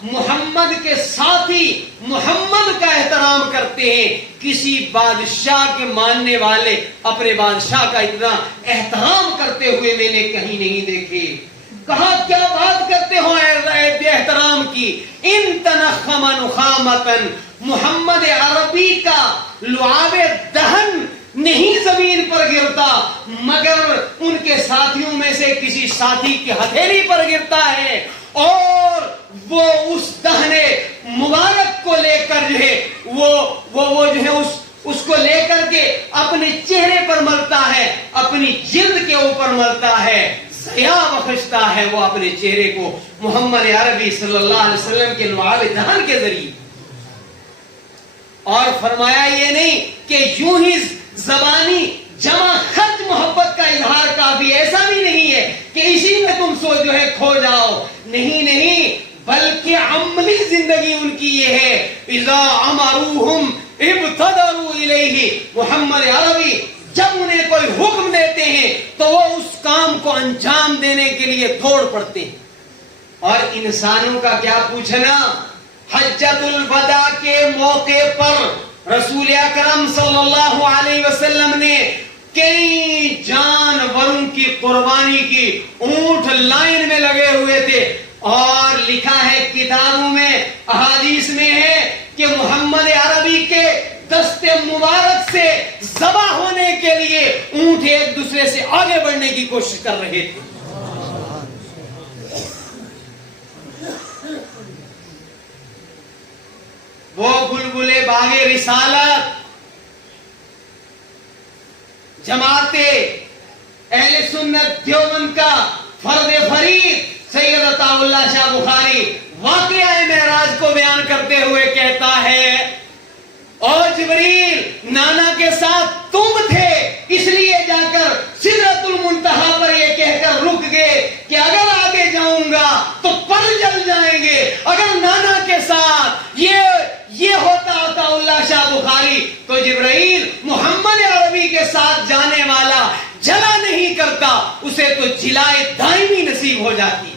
محمد کے ساتھی محمد کا احترام کرتے ہیں، کسی بادشاہ کے ماننے والے اپنے بادشاہ کا اتنا احترام کرتے ہوئے میں نے کہیں نہیں دیکھے۔ کہا کیا بات کرتے ہو احترام کی؟ ان تنخم نخامتا، محمد عربی کا لعاب دہن نہیں زمین پر گرتا مگر ان کے ساتھیوں میں سے کسی ساتھی کی ہتھیلی پر گرتا ہے، اور وہ اس دہنے مبارک کو لے کر جو ہے وہ جو ہے اس کو لے کر کے اپنے چہرے پر ملتا ہے، اپنی جلد کے اوپر ملتا ہے، ضیاء بخشتا ہے وہ اپنے چہرے کو محمد عربی صلی اللہ علیہ وسلم کے لعاب دہن کے ذریعے۔ اور فرمایا یہ نہیں کہ یوں ہی زبانی جمع خرچ محبت کا اظہار کافی، ایسا بھی نہیں ہے کہ اسی میں تم جو ہے کھو جاؤ، نہیں، بلکہ عملی زندگی ان کی یہ ہے، اذا امروہم ابتدروا الیہ، محمد عربی جب انہیں کوئی حکم دیتے ہیں تو وہ اس کام کو انجام دینے کے لیے دوڑ پڑتے ہیں۔ اور انسانوں کا کیا پوچھنا، حجۃ الوداع کے موقع پر رسول اکرم صلی اللہ علیہ وسلم نے کئی جانوروں کی قربانی کی، اونٹ لائن میں لگے ہوئے تھے، اور لکھا ہے کتابوں میں، احادیث میں ہے کہ محمد عربی کے دست مبارک سے ذبح ہونے کے لیے اونٹ ایک دوسرے سے آگے بڑھنے کی کوشش کر رہے تھے۔ وہ بلبلے باغ رسالت جماعت اہل سنت دیوبند کا فرد فرید سید عطا اللہ شاہ بخاری واقعہ معراج کو بیان کرتے ہوئے کہتا ہے، اور جبریل نانا کے ساتھ تم تھے، اس لیے جا کر سدرۃ المنتہا پر یہ کہہ کر رک گئے کہ اگر آگے جاؤں گا تو پر جل جائیں گے، اگر نانا کے ساتھ یہ ہوتا عطا اللہ شاہ بخاری تو جبرائیل محمد عربی کے ساتھ جانے والا جلا نہیں کرتا، اسے تو جلائے دائمی نصیب ہو جاتی،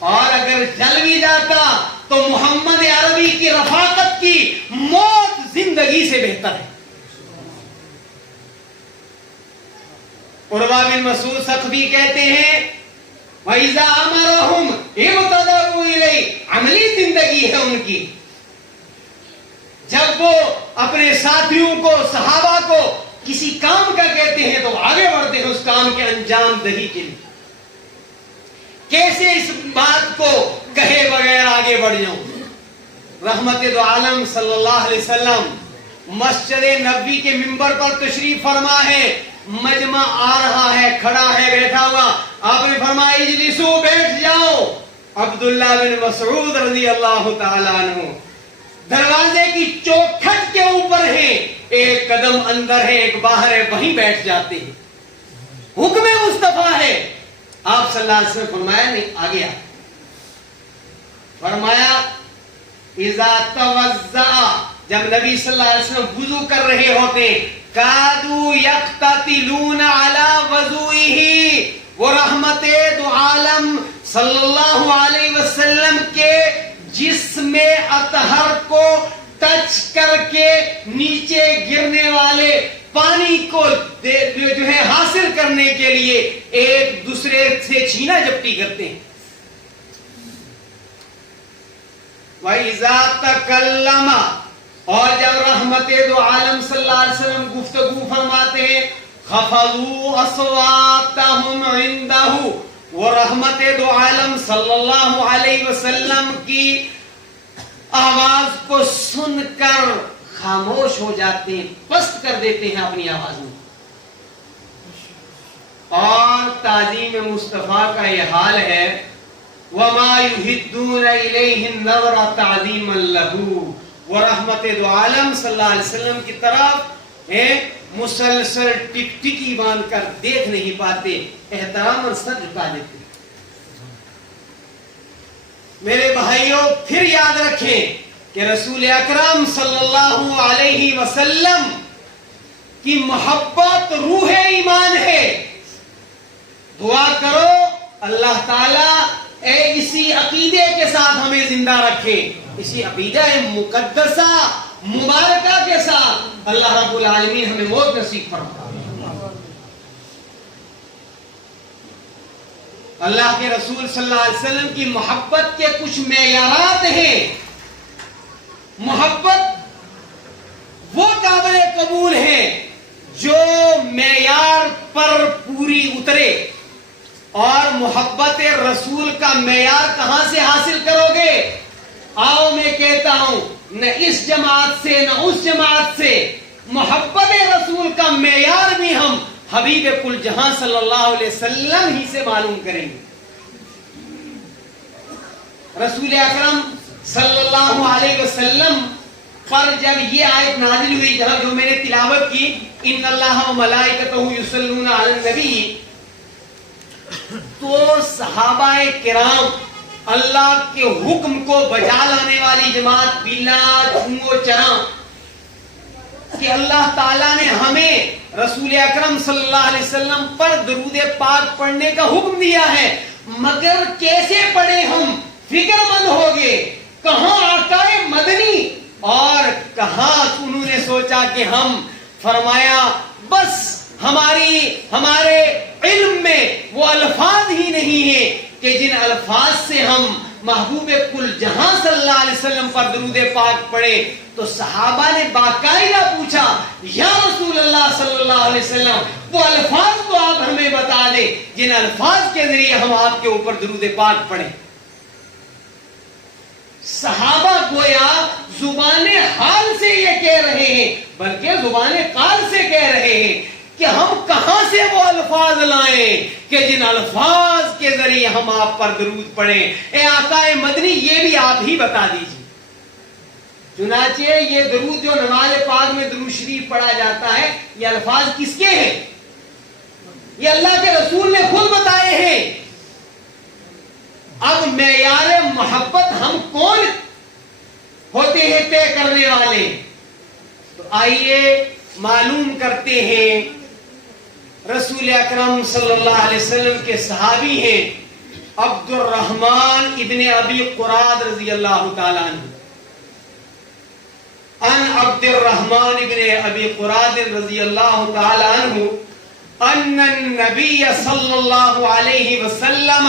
اور اگر جل بھی جاتا تو محمد عربی کی رفاقت کی موت زندگی سے بہتر ہے۔ عروہ بن مسعود ثقفی کہتے ہیں وَإِذَا أَمَرَهُمْ ابْتَدَرُوا إِلَيْهِ، عملی زندگی ہے ان کی، جب وہ اپنے ساتھیوں کو صحابہ کو کسی کام کا کہتے ہیں تو آگے بڑھتے ہیں اس کام کے انجام دہی کے لیے، کیسے اس بات کو کہے بغیر آگے بڑھ جاؤں۔ رحمت دو عالم صلی اللہ علیہ وسلم مسجد نبوی کے منبر پر تشریف فرما ہے، مجمع آ رہا ہے، کھڑا ہے، بیٹھا ہوا، آپ نے فرمایا اجلسو، بیٹھ جاؤ۔ عبداللہ بن مسعود رضی اللہ تعالیٰ عنہ دروازے کی چوکھٹ کے اوپر ہیں، ایک قدم اندر ہے ایک باہر ہے، وہیں بیٹھ جاتے ہیں، حکم مصطفیٰ ہے۔ آپ صلی اللہ علیہ وسلم فرمایا نہیں، آگے فرمایا اذا توضع، جب نبی صلی اللہ علیہ وسلم وضو کر رہے ہوتے، کادو یقتتلون علی وضوئہ، وہ رحمت دو عالم صلی اللہ علیہ وسلم کے جسم اطہر کو ٹچ کر کے نیچے گرنے والے پانی کو جو ہے حاصل کرنے کے لیے ایک دوسرے سے چھینا جھپٹی کرتے ہیں۔ وَإِذَا تَكَلَّمَ، اور جب رحمت دو عالم صلی اللہ علیہ وسلم گفتگو فرماتے ہیں، خَفَضُوا أَصْوَاتَهُمْ عِنْدَهُ، وہ رحمت دو عالم صلی اللہ علیہ وسلم کی آواز کو سن کر خاموش ہو جاتے ہیں، پست کر دیتے ہیں اپنی آواز میں، اور تعظیم مصطفیٰ کا یہ حال ہے وَمَا يُحِدُّونَ إِلَيْهِ النَّظْرَ تَعْظِيمًا لَهُ، وہ رحمت دو عالم صلی اللہ علیہ وسلم کی طرف مسلسل ٹکٹکی باندھ کر دیکھ نہیں پاتے، احترام سر جھکا دیتے۔ میرے بھائیوں پھر یاد رکھیں کہ رسول اکرم صلی اللہ علیہ وسلم کی محبت روح ایمان ہے۔ دعا کرو اللہ تعالیٰ اسی عقیدے کے ساتھ ہمیں زندہ رکھے، اسی عقیدہ مقدسہ مبارکہ کے ساتھ اللہ رب العالمین ہمیں موت نصیب فرمائے۔ اللہ کے رسول صلی اللہ علیہ وسلم کی محبت کے کچھ معیارات ہیں۔ محبت وہ قابل قبول ہے جو معیار پر پوری اترے، اور محبت رسول کا معیار کہاں سے حاصل کرو گے؟ آؤ میں کہتا ہوں، نہ اس جماعت سے نہ اس جماعت سے، محبت رسول کا معیار بھی ہم حبیب کل جہاں صلی اللہ علیہ وسلم ہی سے معلوم کریں گے۔ رسول اکرم صلی اللہ علیہ وسلم پر جب یہ آیت نازل ہوئی، جو میں نے تلاوت کی، ان اللہ و ملائکتہ یصلون علی النبی، تو صحابہ کرام اللہ کے حکم کو بجا لانے والی جماعت بلا چھنگو چراں کہ اللہ تعالیٰ نے ہمیں رسول اکرم صلی اللہ علیہ وسلم پر درود پاک پڑھنے کا حکم دیا ہے، مگر کیسے پڑھیں ہم؟ فکر مند ہوگے، کہاں آقا مدنی اور کہاں انہوں نے سوچا کہ ہم، فرمایا بس ہمارے علم میں وہ الفاظ ہی نہیں ہیں کہ جن الفاظ سے ہم محبوب کل جہاں صلی اللہ علیہ وسلم پر درود پاک پڑھے۔ تو صحابہ نے باقاعدہ پوچھا، یا رسول اللہ صلی اللہ علیہ وسلم وہ الفاظ تو آپ ہمیں بتا دیں جن الفاظ کے ذریعے ہم آپ کے اوپر درود پاک پڑھیں۔ صحابہ گویا زبان حال سے یہ کہہ رہے ہیں بلکہ زبان قال سے کہہ رہے ہیں کہ ہم کہاں سے وہ الفاظ لائیں کہ جن الفاظ کے ذریعے ہم آپ پر درود پڑھیں. اے آقا مدنی یہ بھی آپ ہی بتا دیجیے. چنانچہ یہ درود جو نماز پاک میں درود شریف پڑھا جاتا ہے یہ الفاظ کس کے ہیں؟ یہ اللہ کے رسول نے خود بتائے ہیں. اب معیار محبت ہم کون ہوتے ہیں طے کرنے والے؟ تو آئیے معلوم کرتے ہیں. رسول اکرم صلی اللہ علیہ وسلم کے صحابی ہیں عبد الرحمن ابن ابی قراد رضی اللہ تعالیٰ عنہ. ان عبد الرحمن ابن ابی قراد رضی اللہ تعالیٰ عنہ ان النبی صلی اللہ علیہ وسلم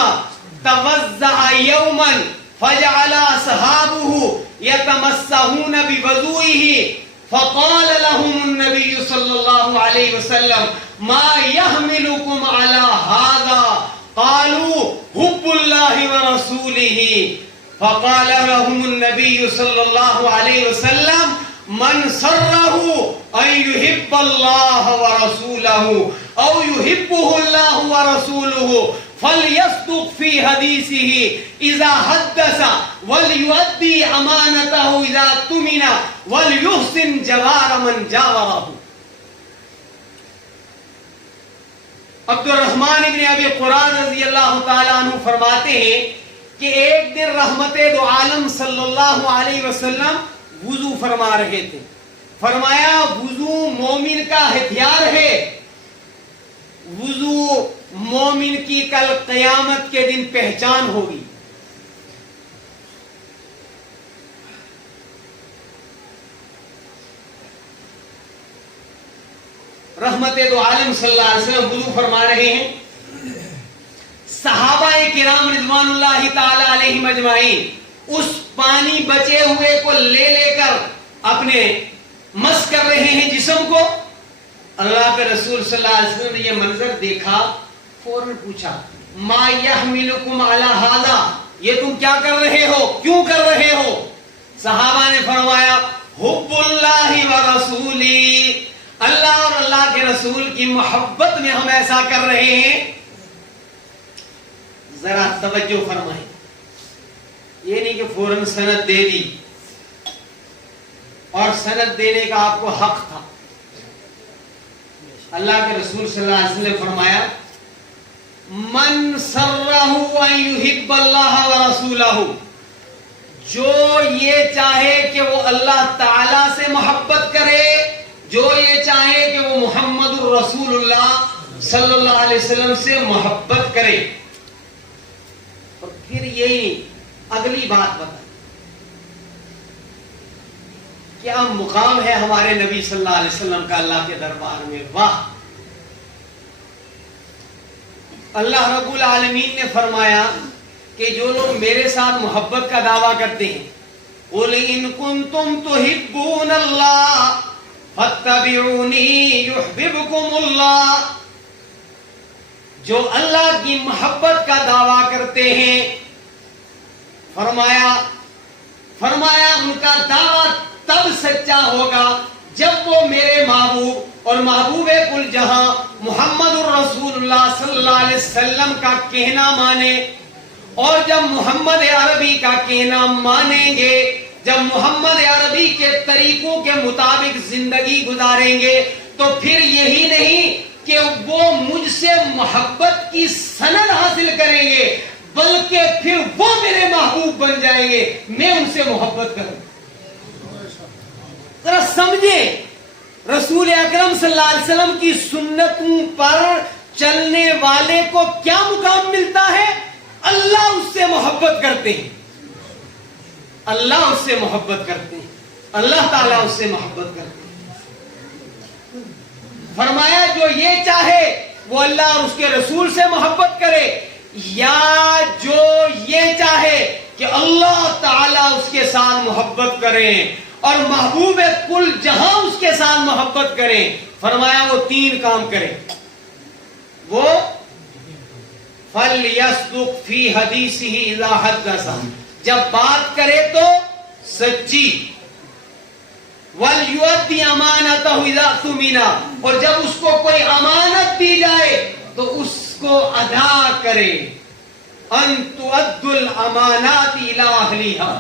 توضع یوما فجعل اصحابه يتمسحون بوضوئه فقال لهم النبي صلى الله عليه وسلم ما يحملكم على هذا قالوا حب الله ورسوله فقال لهم النبي صلى الله عليه وسلم من سره أن يحب الله ورسوله أو يحبه الله ورسوله فليصدق في حديثه إذا حدث وليؤدي أمانته إذا اؤتمن وليحسن جوار من جاوره. عبد الرحمن ابن ابی قراد رضی اللہ تعالیٰ عنہ فرماتے ہیں کہ ایک دن رحمت دو عالم صلی اللہ علیہ وسلم وضو فرما رہے تھے. فرمایا وضو مومن کا ہتھیار ہے. وضو مومن کی کل قیامت کے دن پہچان ہوگی. رحمت دو عالم صلی اللہ علیہ وسلم وضو فرما رہے ہیں. صحابہ کرام رضوان اللہ تعالی علیہم اجمعین اس پانی بچے ہوئے کو لے کر اپنے مس کر رہے ہیں جسم کو. اللہ کے رسول صلی اللہ علیہ وسلم نے یہ منظر دیکھا, فوراً پوچھا ما یحملکم علی ھذا, یہ تم کیا کر رہے ہو, کیوں کر رہے ہو؟ صحابہ نے فرمایا حب اللہ ورسولی, اللہ اور اللہ کے رسول کی محبت میں ہم ایسا کر رہے ہیں. ذرا توجہ فرمائیں, یہ نہیں کہ فوراً سند دے دی, اور سند دینے کا آپ کو حق تھا. اللہ کے رسول صلی اللہ علیہ وسلم نے فرمایا من سرہ ان یحب اللہ ورسولہ, جو یہ چاہے کہ وہ اللہ تعالی سے محبت کرے, جو یہ چاہے کہ وہ محمد الرسول اللہ صلی اللہ علیہ وسلم سے محبت کرے. اور پھر یہی اگلی بات بتا, کیا مقام ہے ہمارے نبی صلی اللہ علیہ وسلم کا اللہ کے دربار میں. واہ, اللہ رب العالمین نے فرمایا کہ جو لوگ میرے ساتھ محبت کا دعویٰ کرتے ہیں قُلْ إِن كُنتُمْ تُحِبُّونَ اللَّهَ فَاتَّبِعُونِي يُحْبِبْكُمُ اللَّهُ, جو اللہ کی محبت کا دعویٰ کرتے ہیں, فرمایا ان کا دعویٰ تب سچا ہوگا جب وہ میرے محبوب اور محبوب کل جہاں محمد الرسول اللہ صلی اللہ علیہ وسلم کا کہنا مانے. اور جب محمد عربی کا کہنا مانیں گے, جب محمد عربی کے طریقوں کے مطابق زندگی گزاریں گے, تو پھر یہی نہیں کہ وہ مجھ سے محبت کی سند حاصل کریں گے, بلکہ پھر وہ میرے محبوب بن جائیں گے, میں ان سے محبت کروں. ذرا سمجھے, رسول اکرم صلی اللہ علیہ وسلم کی سنتوں پر چلنے والے کو کیا مقام ملتا ہے؟ اللہ اس سے محبت کرتے ہیں, اللہ اس سے محبت کرتے ہیں, اللہ تعالیٰ اس سے محبت کرتے ہیں. فرمایا جو یہ چاہے وہ اللہ اور اس کے رسول سے محبت کرے, یا جو یہ چاہے کہ اللہ تعالیٰ اس کے ساتھ محبت کریں اور محبوب کل جہاں اس کے ساتھ محبت کریں. فرمایا وہ تین کام کریں. وہ فَلْيَصْدُقْ فِي حَدِيثِهِ إِذَا حَدَّثَ, جب بات کرے تو سچی، وَلْيُؤَدِّ أَمَانَتَهُ إِذَا اؤْتُمِنَ، اور جب اس کو کوئی امانت دی جائے تو اس کو ادا کرے. أَن تُؤَدُّ الْأَمَانَاتِ إِلَىٰ أَهْلِهَا.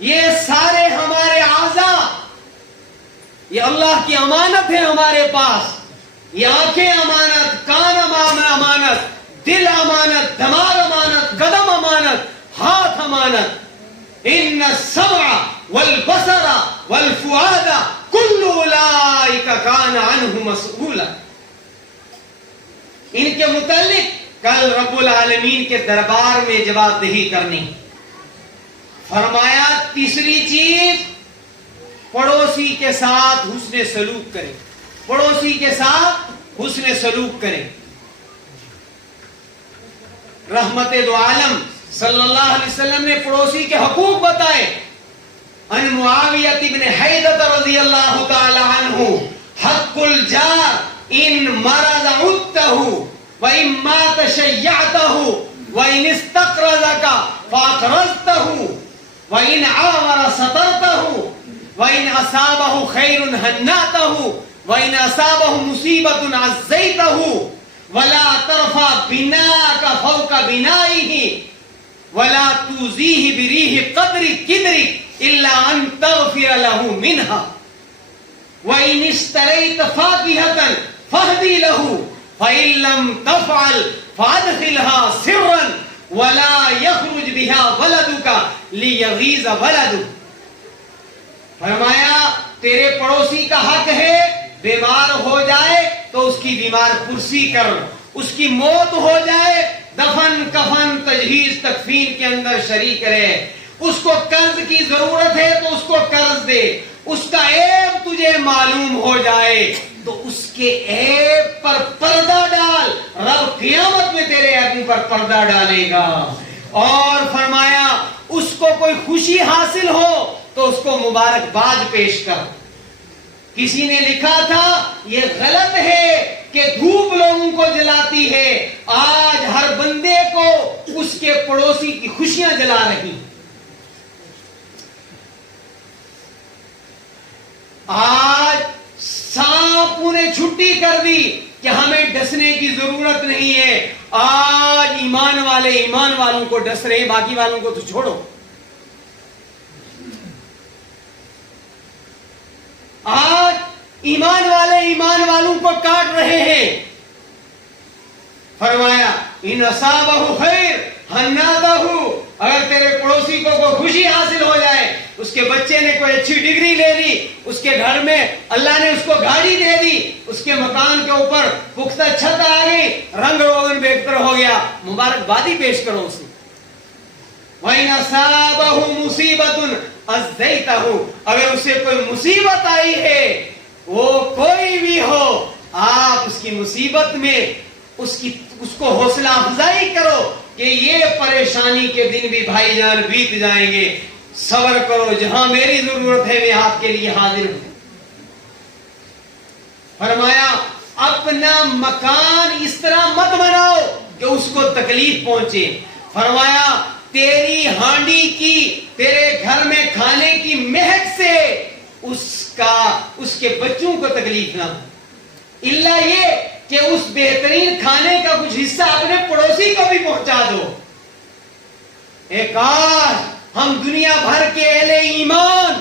یہ سارے ہمارے اعضاء، یہ اللہ کی امانت ہے ہمارے پاس. یہ آنکھیں امانت، کان امانت، دل امانت، دماغ امانت، قدم امانت، ہاتھ امانت. ان السمع والبصر والفؤاد كل اولئک کان عنہ مسئولا. ان کے متعلق کل رب العالمین کے دربار میں جواب دہی کرنی. فرمایا تیسری چیز، پڑوسی کے ساتھ حسن سلوک کریں. پڑوسی کے ساتھ حسن سلوک کریں. رحمت دو عالم صلی اللہ علیہ وسلم نے پڑوسی کے حقوق بتائے. ان معاویہ بن حیدۃ رضی اللہ تعالی عنہ، حق الجار ان مرض عدتہ وان مات شیعتہ وان استقرضک فاقرضتہ وان عاور سترتہ وان اصابہ خیر ہنأتہ وان اصابہ مصیبۃ عزیتہ ولا ترفع بناءک فوق بنائہ ولا توزیہ بریح قدرک الا ان تغفر له منها وان اشتریت فاکہۃ فاہدی له فان لم تفعل فادخلها سرا ولا یخرج بها ولدک لیغیظ ولدک. فرمایا تیرے پڑوسی کا حق ہے، بیمار ہو جائے تو اس کی بیمار پرسی کر، اس کی موت ہو جائے دفن کفن تجہیز تکفین کے اندر شریک رہے. اس کو قرض کی ضرورت ہے تو اس کو قرض دے. اس کا عیب تجھے معلوم ہو جائے تو اس کے عیب پر پردہ ڈال، رب قیامت میں تیرے عیبوں پر پردہ ڈالے گا. اور فرمایا اس کو کوئی خوشی حاصل ہو تو اس کو مبارکباد پیش کر. کسی نے لکھا تھا یہ غلط ہے کہ دھوپ لوگوں کو جلاتی ہے، آج ہر بندے کو اس کے پڑوسی کی خوشیاں جلا رہی. آج سانپوں نے چھٹی کر دی کہ ہمیں ڈسنے کی ضرورت نہیں ہے. آج ایمان والے ایمان والوں کو ڈس رہے، باقی والوں کو تو چھوڑو. آج ایمان والے ایمان والوں کو کاٹ رہے ہیں. فرمایا ان اصابہ خیر ہنأتہ، اگر تیرے پڑوسی کو کوئی خوشی حاصل ہو جائے، اس کے بچے نے کوئی اچھی ڈگری لے لی، اس کے گھر میں اللہ نے اس کو گاڑی دے دی، اس کے مکان کے اوپر پختہ چھت آ گئی، رنگ روغن بہتر ہو گیا، مبارکبادی پیش کرو اسے. وَإِنْ أَصَابَهُ مُصِيبَةٌ أَزْدَيْتَهُ، اگر اسے کوئی مصیبت آئی ہے، وہ کوئی بھی ہو، آپ اس کی مصیبت میں اس کو حوصلہ افزائی کرو کہ یہ پریشانی کے دن بھی بھائی جان بیت جائیں گے، صبر کرو، جہاں میری ضرورت ہے میں آپ کے لیے حاضر ہوں. فرمایا اپنا مکان اس طرح مت بناؤ کہ اس کو تکلیف پہنچے. فرمایا تیری ہانڈی کی، تیرے گھر میں کھانے کی مہک سے اس کے بچوں کو تکلیف نہ ہو، الا یہ کہ اس بہترین کھانے کا کچھ حصہ اپنے پڑوسی کو بھی پہنچا دو. ایک کاش ہم دنیا بھر کے اہل ایمان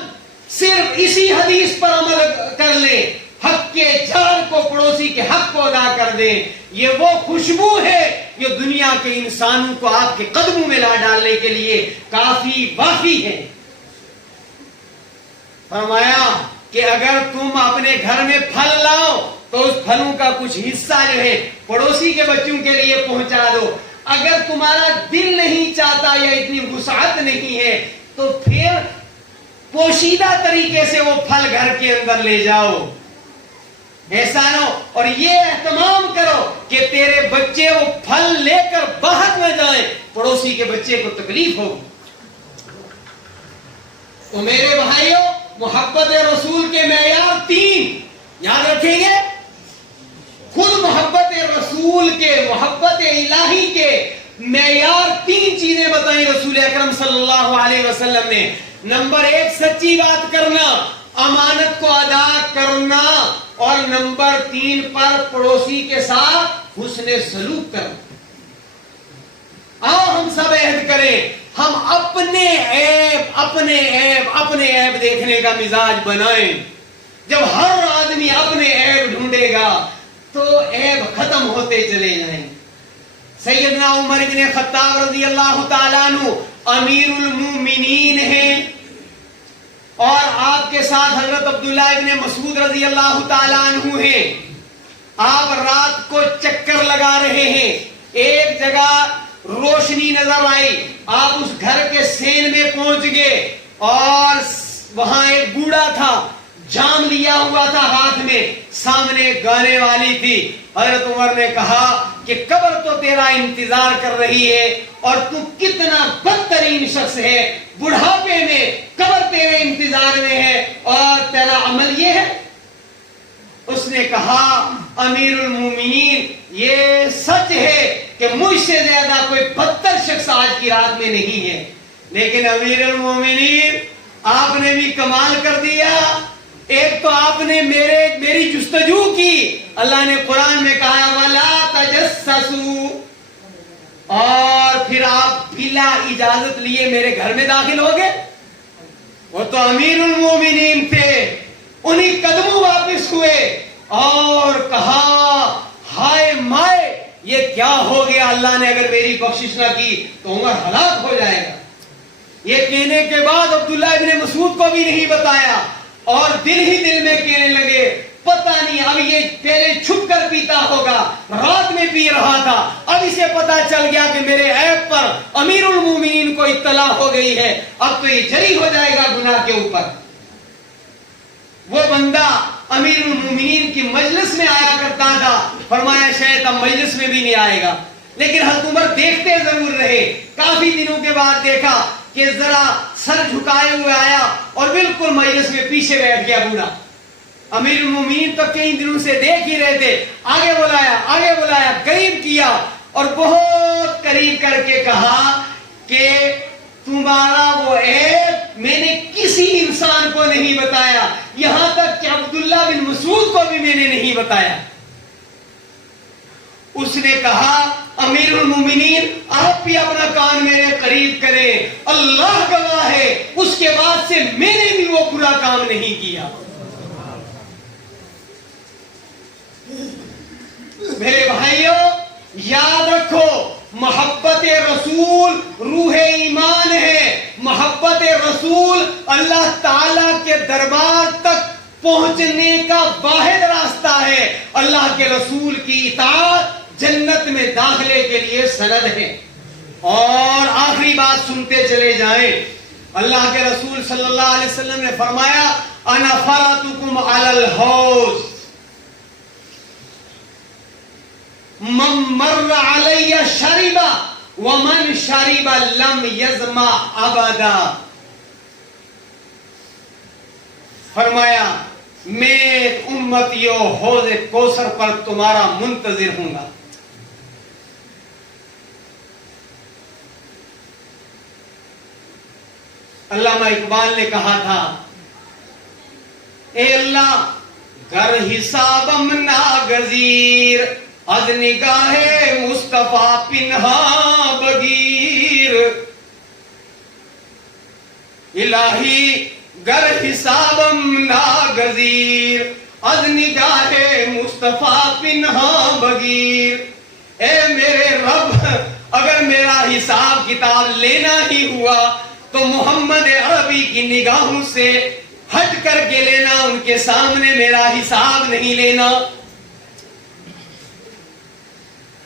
صرف اسی حدیث پر عمل کر لیں، حق کے جار کو، پڑوسی کے حق کو ادا کر دیں. یہ وہ خوشبو ہے جو دنیا کے انسانوں کو آپ کے قدموں میں لا ڈالنے کے لیے کافی وافی ہے. فرمایا کہ اگر تم اپنے گھر میں پھل لاؤ تو اس پھلوں کا کچھ حصہ جو ہے پڑوسی کے بچوں کے لیے پہنچا دو. اگر تمہارا دل نہیں چاہتا یا اتنی وسعت نہیں ہے تو پھر پوشیدہ طریقے سے وہ پھل گھر کے اندر لے جاؤ. ایسا نہ ہو، اور یہ اہتمام کرو کہ تیرے بچے وہ پھل لے کر باہر نہ جائیں، پڑوسی کے بچے کو تکلیف ہوگی. تو میرے بھائیوں، محبت رسول کے معیار 3 یاد رکھیں گے. خود محبت رسول کے، محبت الہی کے معیار 3 چیزیں بتائیں رسول اکرم صلی اللہ علیہ وسلم نے. نمبر 1 سچی بات کرنا، امانت کو ادا کرنا، اور نمبر 3 پر پڑوسی کے ساتھ حسن سلوک کرنا. آؤ ہم سب عہد کریں، ہم اپنے عیب دیکھنے کا مزاج بنائیں. جب ہر آدمی اپنے عیب ڈھونڈے گا تو عیب ختم ہوتے چلے جائیں. سیدنا عمر بن خطاب رضی اللہ تعالیٰ عنہ امیر المومنین ہیں، اور آپ کے ساتھ حضرت عبداللہ ابن مسعود رضی اللہ تعالیٰ عنہ ہیں. آپ رات کو چکر لگا رہے ہیں، ایک جگہ روشنی نظر آئی، آپ اس گھر کے سین میں پہنچ گئے، اور وہاں ایک بوڑھا تھا، جام لیا ہوا تھا ہاتھ میں، سامنے گانے والی تھی. حضرت عمر نے کہا کہ قبر تو تیرا انتظار کر رہی ہے، اور تو کتنا بدترین شخص ہے، بڑھاپے میں قبر تیرے انتظار میں ہے، اور تیرا عمل یہ ہے. اس نے کہا امیر المومنین یہ سچ ہے کہ مجھ سے زیادہ کوئی بدتر شخص آج کی رات میں نہیں ہے، لیکن امیر المومنین آپ نے بھی کمال کر دیا. ایک تو آپ نے میری جستجو کی، اللہ نے قرآن میں کہا وَلَا تَجَسَّسُوا، اور پھر آپ بلا اجازت لیے میرے گھر میں داخل ہو گئے. وہ تو امیر المومنین تھے، انہی قدموں واپس ہوئے اور کہا ہائے مائے یہ کیا ہو گیا، اللہ نے اگر میری بخشش نہ کی تو عمر ہلاک ہو جائے گا. یہ کہنے کے بعد عبداللہ ابن مسعود کو بھی نہیں بتایا، اور دل ہی دل میں کہنے لگے پتہ نہیں اب یہ پہلے چھپ کر پیتا ہوگا، رات میں پی رہا تھا، اب اسے پتا چل گیا کہ میرے عیب پر امیر المومنین کو اطلاع ہو گئی ہے، اب تو یہ جری ہو جائے گا گناہ کے اوپر. وہ بندہ امیر المومنین کی مجلس میں آیا کرتا تھا، فرمایا شاید اب مجلس میں بھی نہیں آئے گا. لیکن حضرت عمر دیکھتے ضرور رہے. کافی دنوں کے بعد دیکھا کہ ذرا سر جھکائے ہوئے آیا اور بالکل مجلس میں پیچھے بیٹھ گیا بوڑھا. امیر المومنین تو کئی دنوں سے دیکھ ہی رہے تھے، آگے بلایا، قریب کیا، اور بہت قریب کر کے کہا کہ تمہارا وہ عیب میں نے کسی انسان کو نہیں بتایا، یہاں تک کہ عبداللہ بن مسعود کو بھی میں نے نہیں بتایا. اس نے کہا امیر المومنین آپ بھی اپنا کان میرے قریب کریں، اللہ گواہ ہے اس کے بعد سے میں نے بھی وہ برا کام نہیں کیا. میرے بھائیوں یاد رکھو، محبت رسول روح ایمان ہے. محبت رسول اللہ تعالی کے دربار تک پہنچنے کا واحد راستہ ہے. اللہ کے رسول کی اطاعت جنت میں داخلے کے لیے سند ہے. اور آخری بات سنتے چلے جائیں، اللہ کے رسول صلی اللہ علیہ وسلم نے فرمایا انا فرطکم علی الحوض من مر علی شرب ومن شرب لم یظمأ ابدا. فرمایا میں امتیوں حوض کوثر پر تمہارا منتظر ہوں گا. علامہ اقبال نے کہا تھا اے اللہ گر حسابم ناگزیر از نگاہ مصطفیٰ پنہا بگیر. الہی گر حسابم ناگزیر از نگاہ مصطفیٰ پنہا بگیر. اے میرے رب اگر میرا حساب کتاب لینا ہی ہوا تو محمد عربی کی نگاہوں سے ہٹ کر کے لینا، ان کے سامنے میرا حساب نہیں لینا.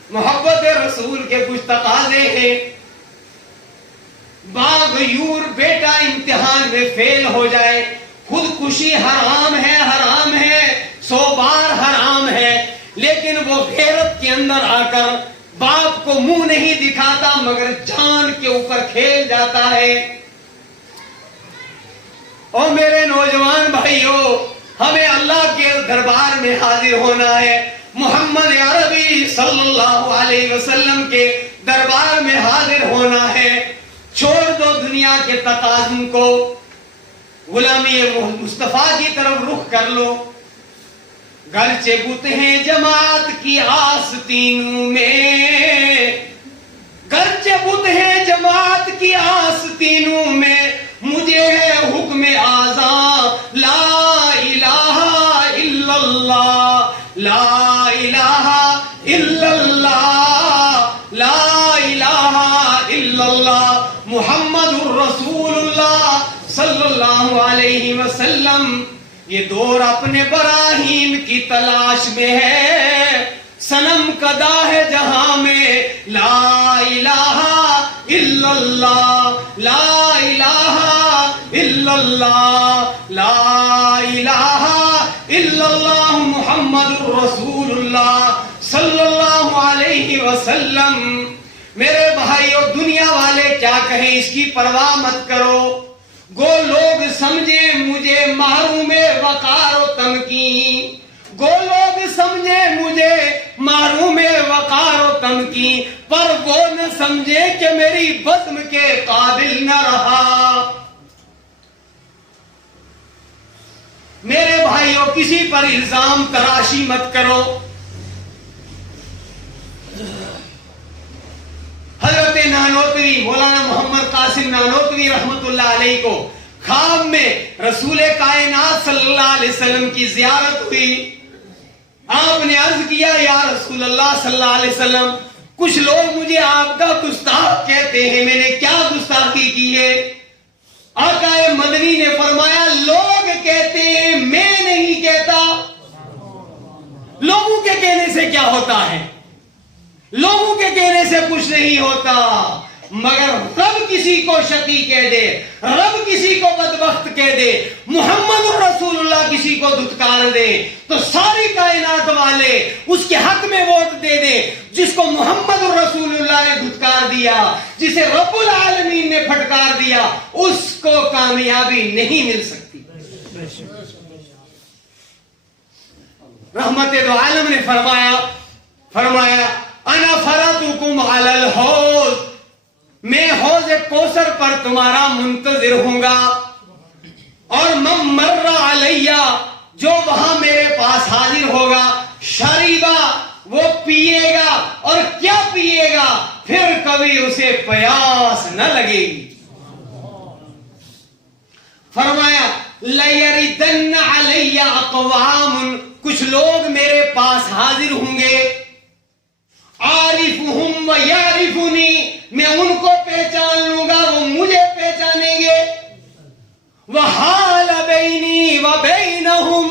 محبت رسول کے کچھ تقاضے ہیں. باغیور بیٹا امتحان میں فیل ہو جائے، خودکشی حرام ہے 100 بار حرام ہے، لیکن وہ غیرت کے اندر آ کر باپ کو منہ نہیں دکھاتا مگر جان کے اوپر کھیل جاتا ہے. اور میرے نوجوان بھائیوں ہمیں اللہ کے دربار میں حاضر ہونا ہے. محمد عربی صلی اللہ علیہ وسلم کے دربار میں حاضر ہونا ہے. چھوڑ دو دنیا کے تقاضوں کو, غلامی مصطفیٰ کی طرف رخ کر لو. گرچہ بت ہیں جماعت کی آستینوں میں, گرچہ بت ہیں جماعت کی آستینوں میں, مجھے ہے حکم آزاں لا الہ الا اللہ, لا الہ الا اللہ, لا الہ الا اللہ محمد الرسول اللہ صلی اللہ علیہ وسلم. یہ دور اپنے براہیم کی تلاش میں ہے, صنم کدا ہے جہاں میں لا الہ الا اللہ, لا الہ الا اللہ, لا الہ الا اللہ محمد الرسول اللہ صلی اللہ علیہ وسلم. میرے بھائیو, دنیا والے کیا کہیں اس کی پرواہ مت کرو. گو لوگ سمجھے مجھے محروم وقار و تمکین, گو لوگ سمجھے مجھے محروم وقار و تمکین, پر وہ نہ سمجھے کہ میری بزم کے قابل نہ رہا. میرے بھائیوں, کسی پر الزام تراشی مت کرو. حضرت نانوتوی مولانا محمد قاسم نانوتوی رحمت اللہ علیہ کو خواب میں رسول کائنات صلی اللہ علیہ وسلم کی زیارت ہوئی. آپ نے عرض کیا, یا رسول اللہ صلی اللہ علیہ وسلم, کچھ لوگ مجھے آپ کا گستاخ کہتے ہیں, میں نے کیا گستاخی کی ہے؟ آقا مدنی نے فرمایا, لوگ کہتے ہیں میں نہیں کہتا. لوگوں کے کہنے سے کیا ہوتا ہے؟ لوگوں کے کہنے سے کچھ نہیں ہوتا, مگر رب کسی کو شقی کہہ دے, رب کسی کو بدبخت کہہ دے, محمد الرسول اللہ کسی کو دھتکار دے, تو ساری کائنات والے اس کے حق میں ووٹ دے دے. جس کو محمد الرسول اللہ نے دھتکار دیا, جسے رب العالمین نے پھٹکار دیا, اس کو کامیابی نہیں مل سکتی. رحمت دو عالم نے فرمایا انا فراتکم علی الحوض, میں حوض کوثر پر تمہارا منتظر ہوں گا. اور من مر علیہ, جو وہاں میرے پاس حاضر ہوگا, شریبا, وہ پیے گا. اور کیا پیے گا؟ پھر کبھی اسے پیاس نہ لگے گی. فرمایا لیردن علی اقوام, کچھ لوگ میرے پاس حاضر ہوں گے, عارفہم و یعرفونی, میں ان کو پہچان لوں گا, وہ مجھے پہچانیں گے. وحال بینی و بینہم,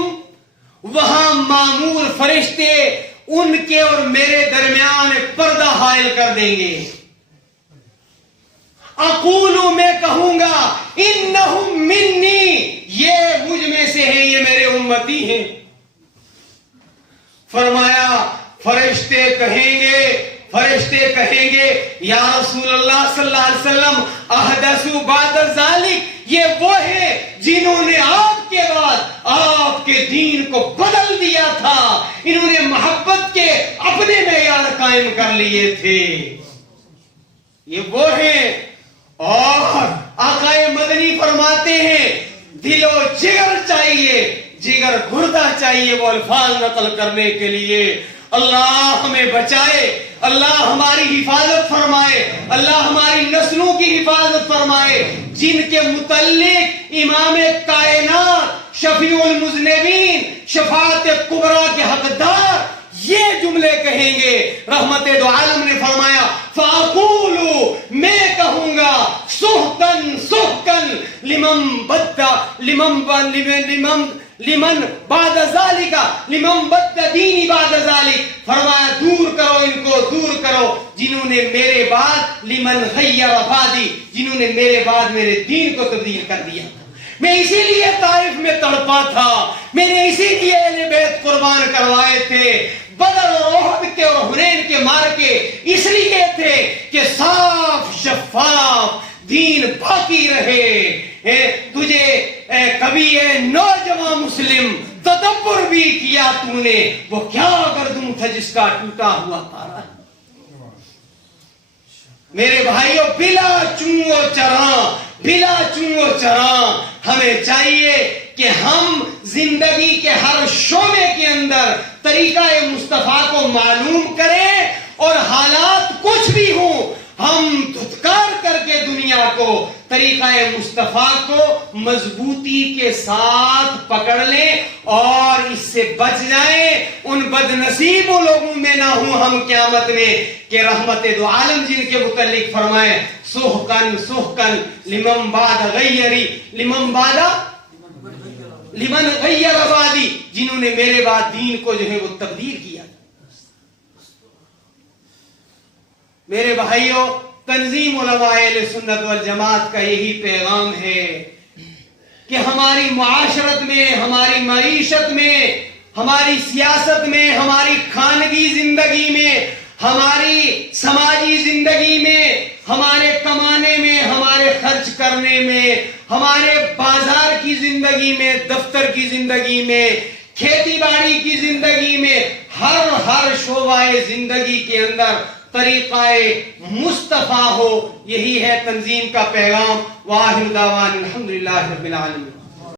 وہاں معمور فرشتے ان کے اور میرے درمیان ایک پردہ حائل کر دیں گے. اقولو, میں کہوں گا, انہم منی, یہ مجھ میں سے ہیں, یہ میرے امتی ہیں. فرمایا فرشتے کہیں گے یا رسول اللہ صلی اللہ علیہ وسلم, احدثوا بعد ذلک, یہ وہ ہیں جنہوں نے آپ کے بعد آپ کے دین کو بدل دیا تھا, انہوں نے محبت کے اپنے معیار قائم کر لیے تھے, یہ وہ ہیں. اور آقا مدنی فرماتے ہیں, دل و جگر چاہیے, جگر گردہ چاہیے وہ الفاظ نقل کرنے کے لیے. اللہ ہمیں بچائے, اللہ ہماری حفاظت فرمائے, اللہ ہماری نسلوں کی حفاظت فرمائے. جن کے متعلق امام کائنات, شفیع المذنبین, شفاعت کبریٰ کے حقدار یہ جملے کہیں گے. رحمت دو عالم نے فرمایا فاقولو, میں کہوں گا, سحقن سحقن لمن بعد ذالک, لمن بد دینی بعد ذالک. فرمایا دور کرو ان کو, دور کرو جنہوں نے میرے بعد, لمن غیر بعدی, جنہوں نے میرے بعد میرے دین کو تبدیل کر دیا. میں اسی لیے طائف میں تڑپا تھا, میں نے اسی لیے اہل بیت قربان کروائے تھے. بدر اور احد کے اور حنین کے مارکے اس لیے تھے کہ صاف شفاف دین باقی رہے. تجھے کبھی نوجوان مسلم تدبر بھی کیا تو نے، وہ کیا گردوں تھا جس کا ٹوٹا ہوا تارا۔ میرے بھائیوں، بلا چوں و چراں، بلا چوں و چراں ہمیں چاہیے کہ ہم زندگی کے ہر شعبے کے اندر طریقہ مصطفیٰ کو معلوم کریں، اور حالات کچھ بھی ہوں ہم دھتکار کر کے دنیا کو، طریقہ مصطفیٰ کو مضبوطی کے ساتھ پکڑ لیں اور اس سے بچ جائیں۔ ان بد نصیبوں لوگوں میں نہ ہوں ہم قیامت میں کہ رحمت دو عالم جن کے متعلق فرمائیں سحقن سحقن لمن بعد غیری لمن غیر بعدی، جنہوں نے میرے بعد دین کو جو ہے وہ تبدیل کیا۔ میرے بھائیوں، تنظیم علماء اہل سنت والجماعت کا یہی پیغام ہے کہ ہماری معاشرت میں، ہماری معیشت میں، ہماری سیاست میں، ہماری خانگی زندگی میں، ہماری سماجی زندگی میں، ہمارے کمانے میں، ہمارے خرچ کرنے میں، ہمارے بازار کی زندگی میں، دفتر کی زندگی میں، کھیتی باڑی کی زندگی میں، ہر شعبہ زندگی کے اندر طریقہ مصطفیٰ ہو، یہی ہے تنظیم کا پیغام۔ واخر دعوانا الحمدللہ رب العالمین۔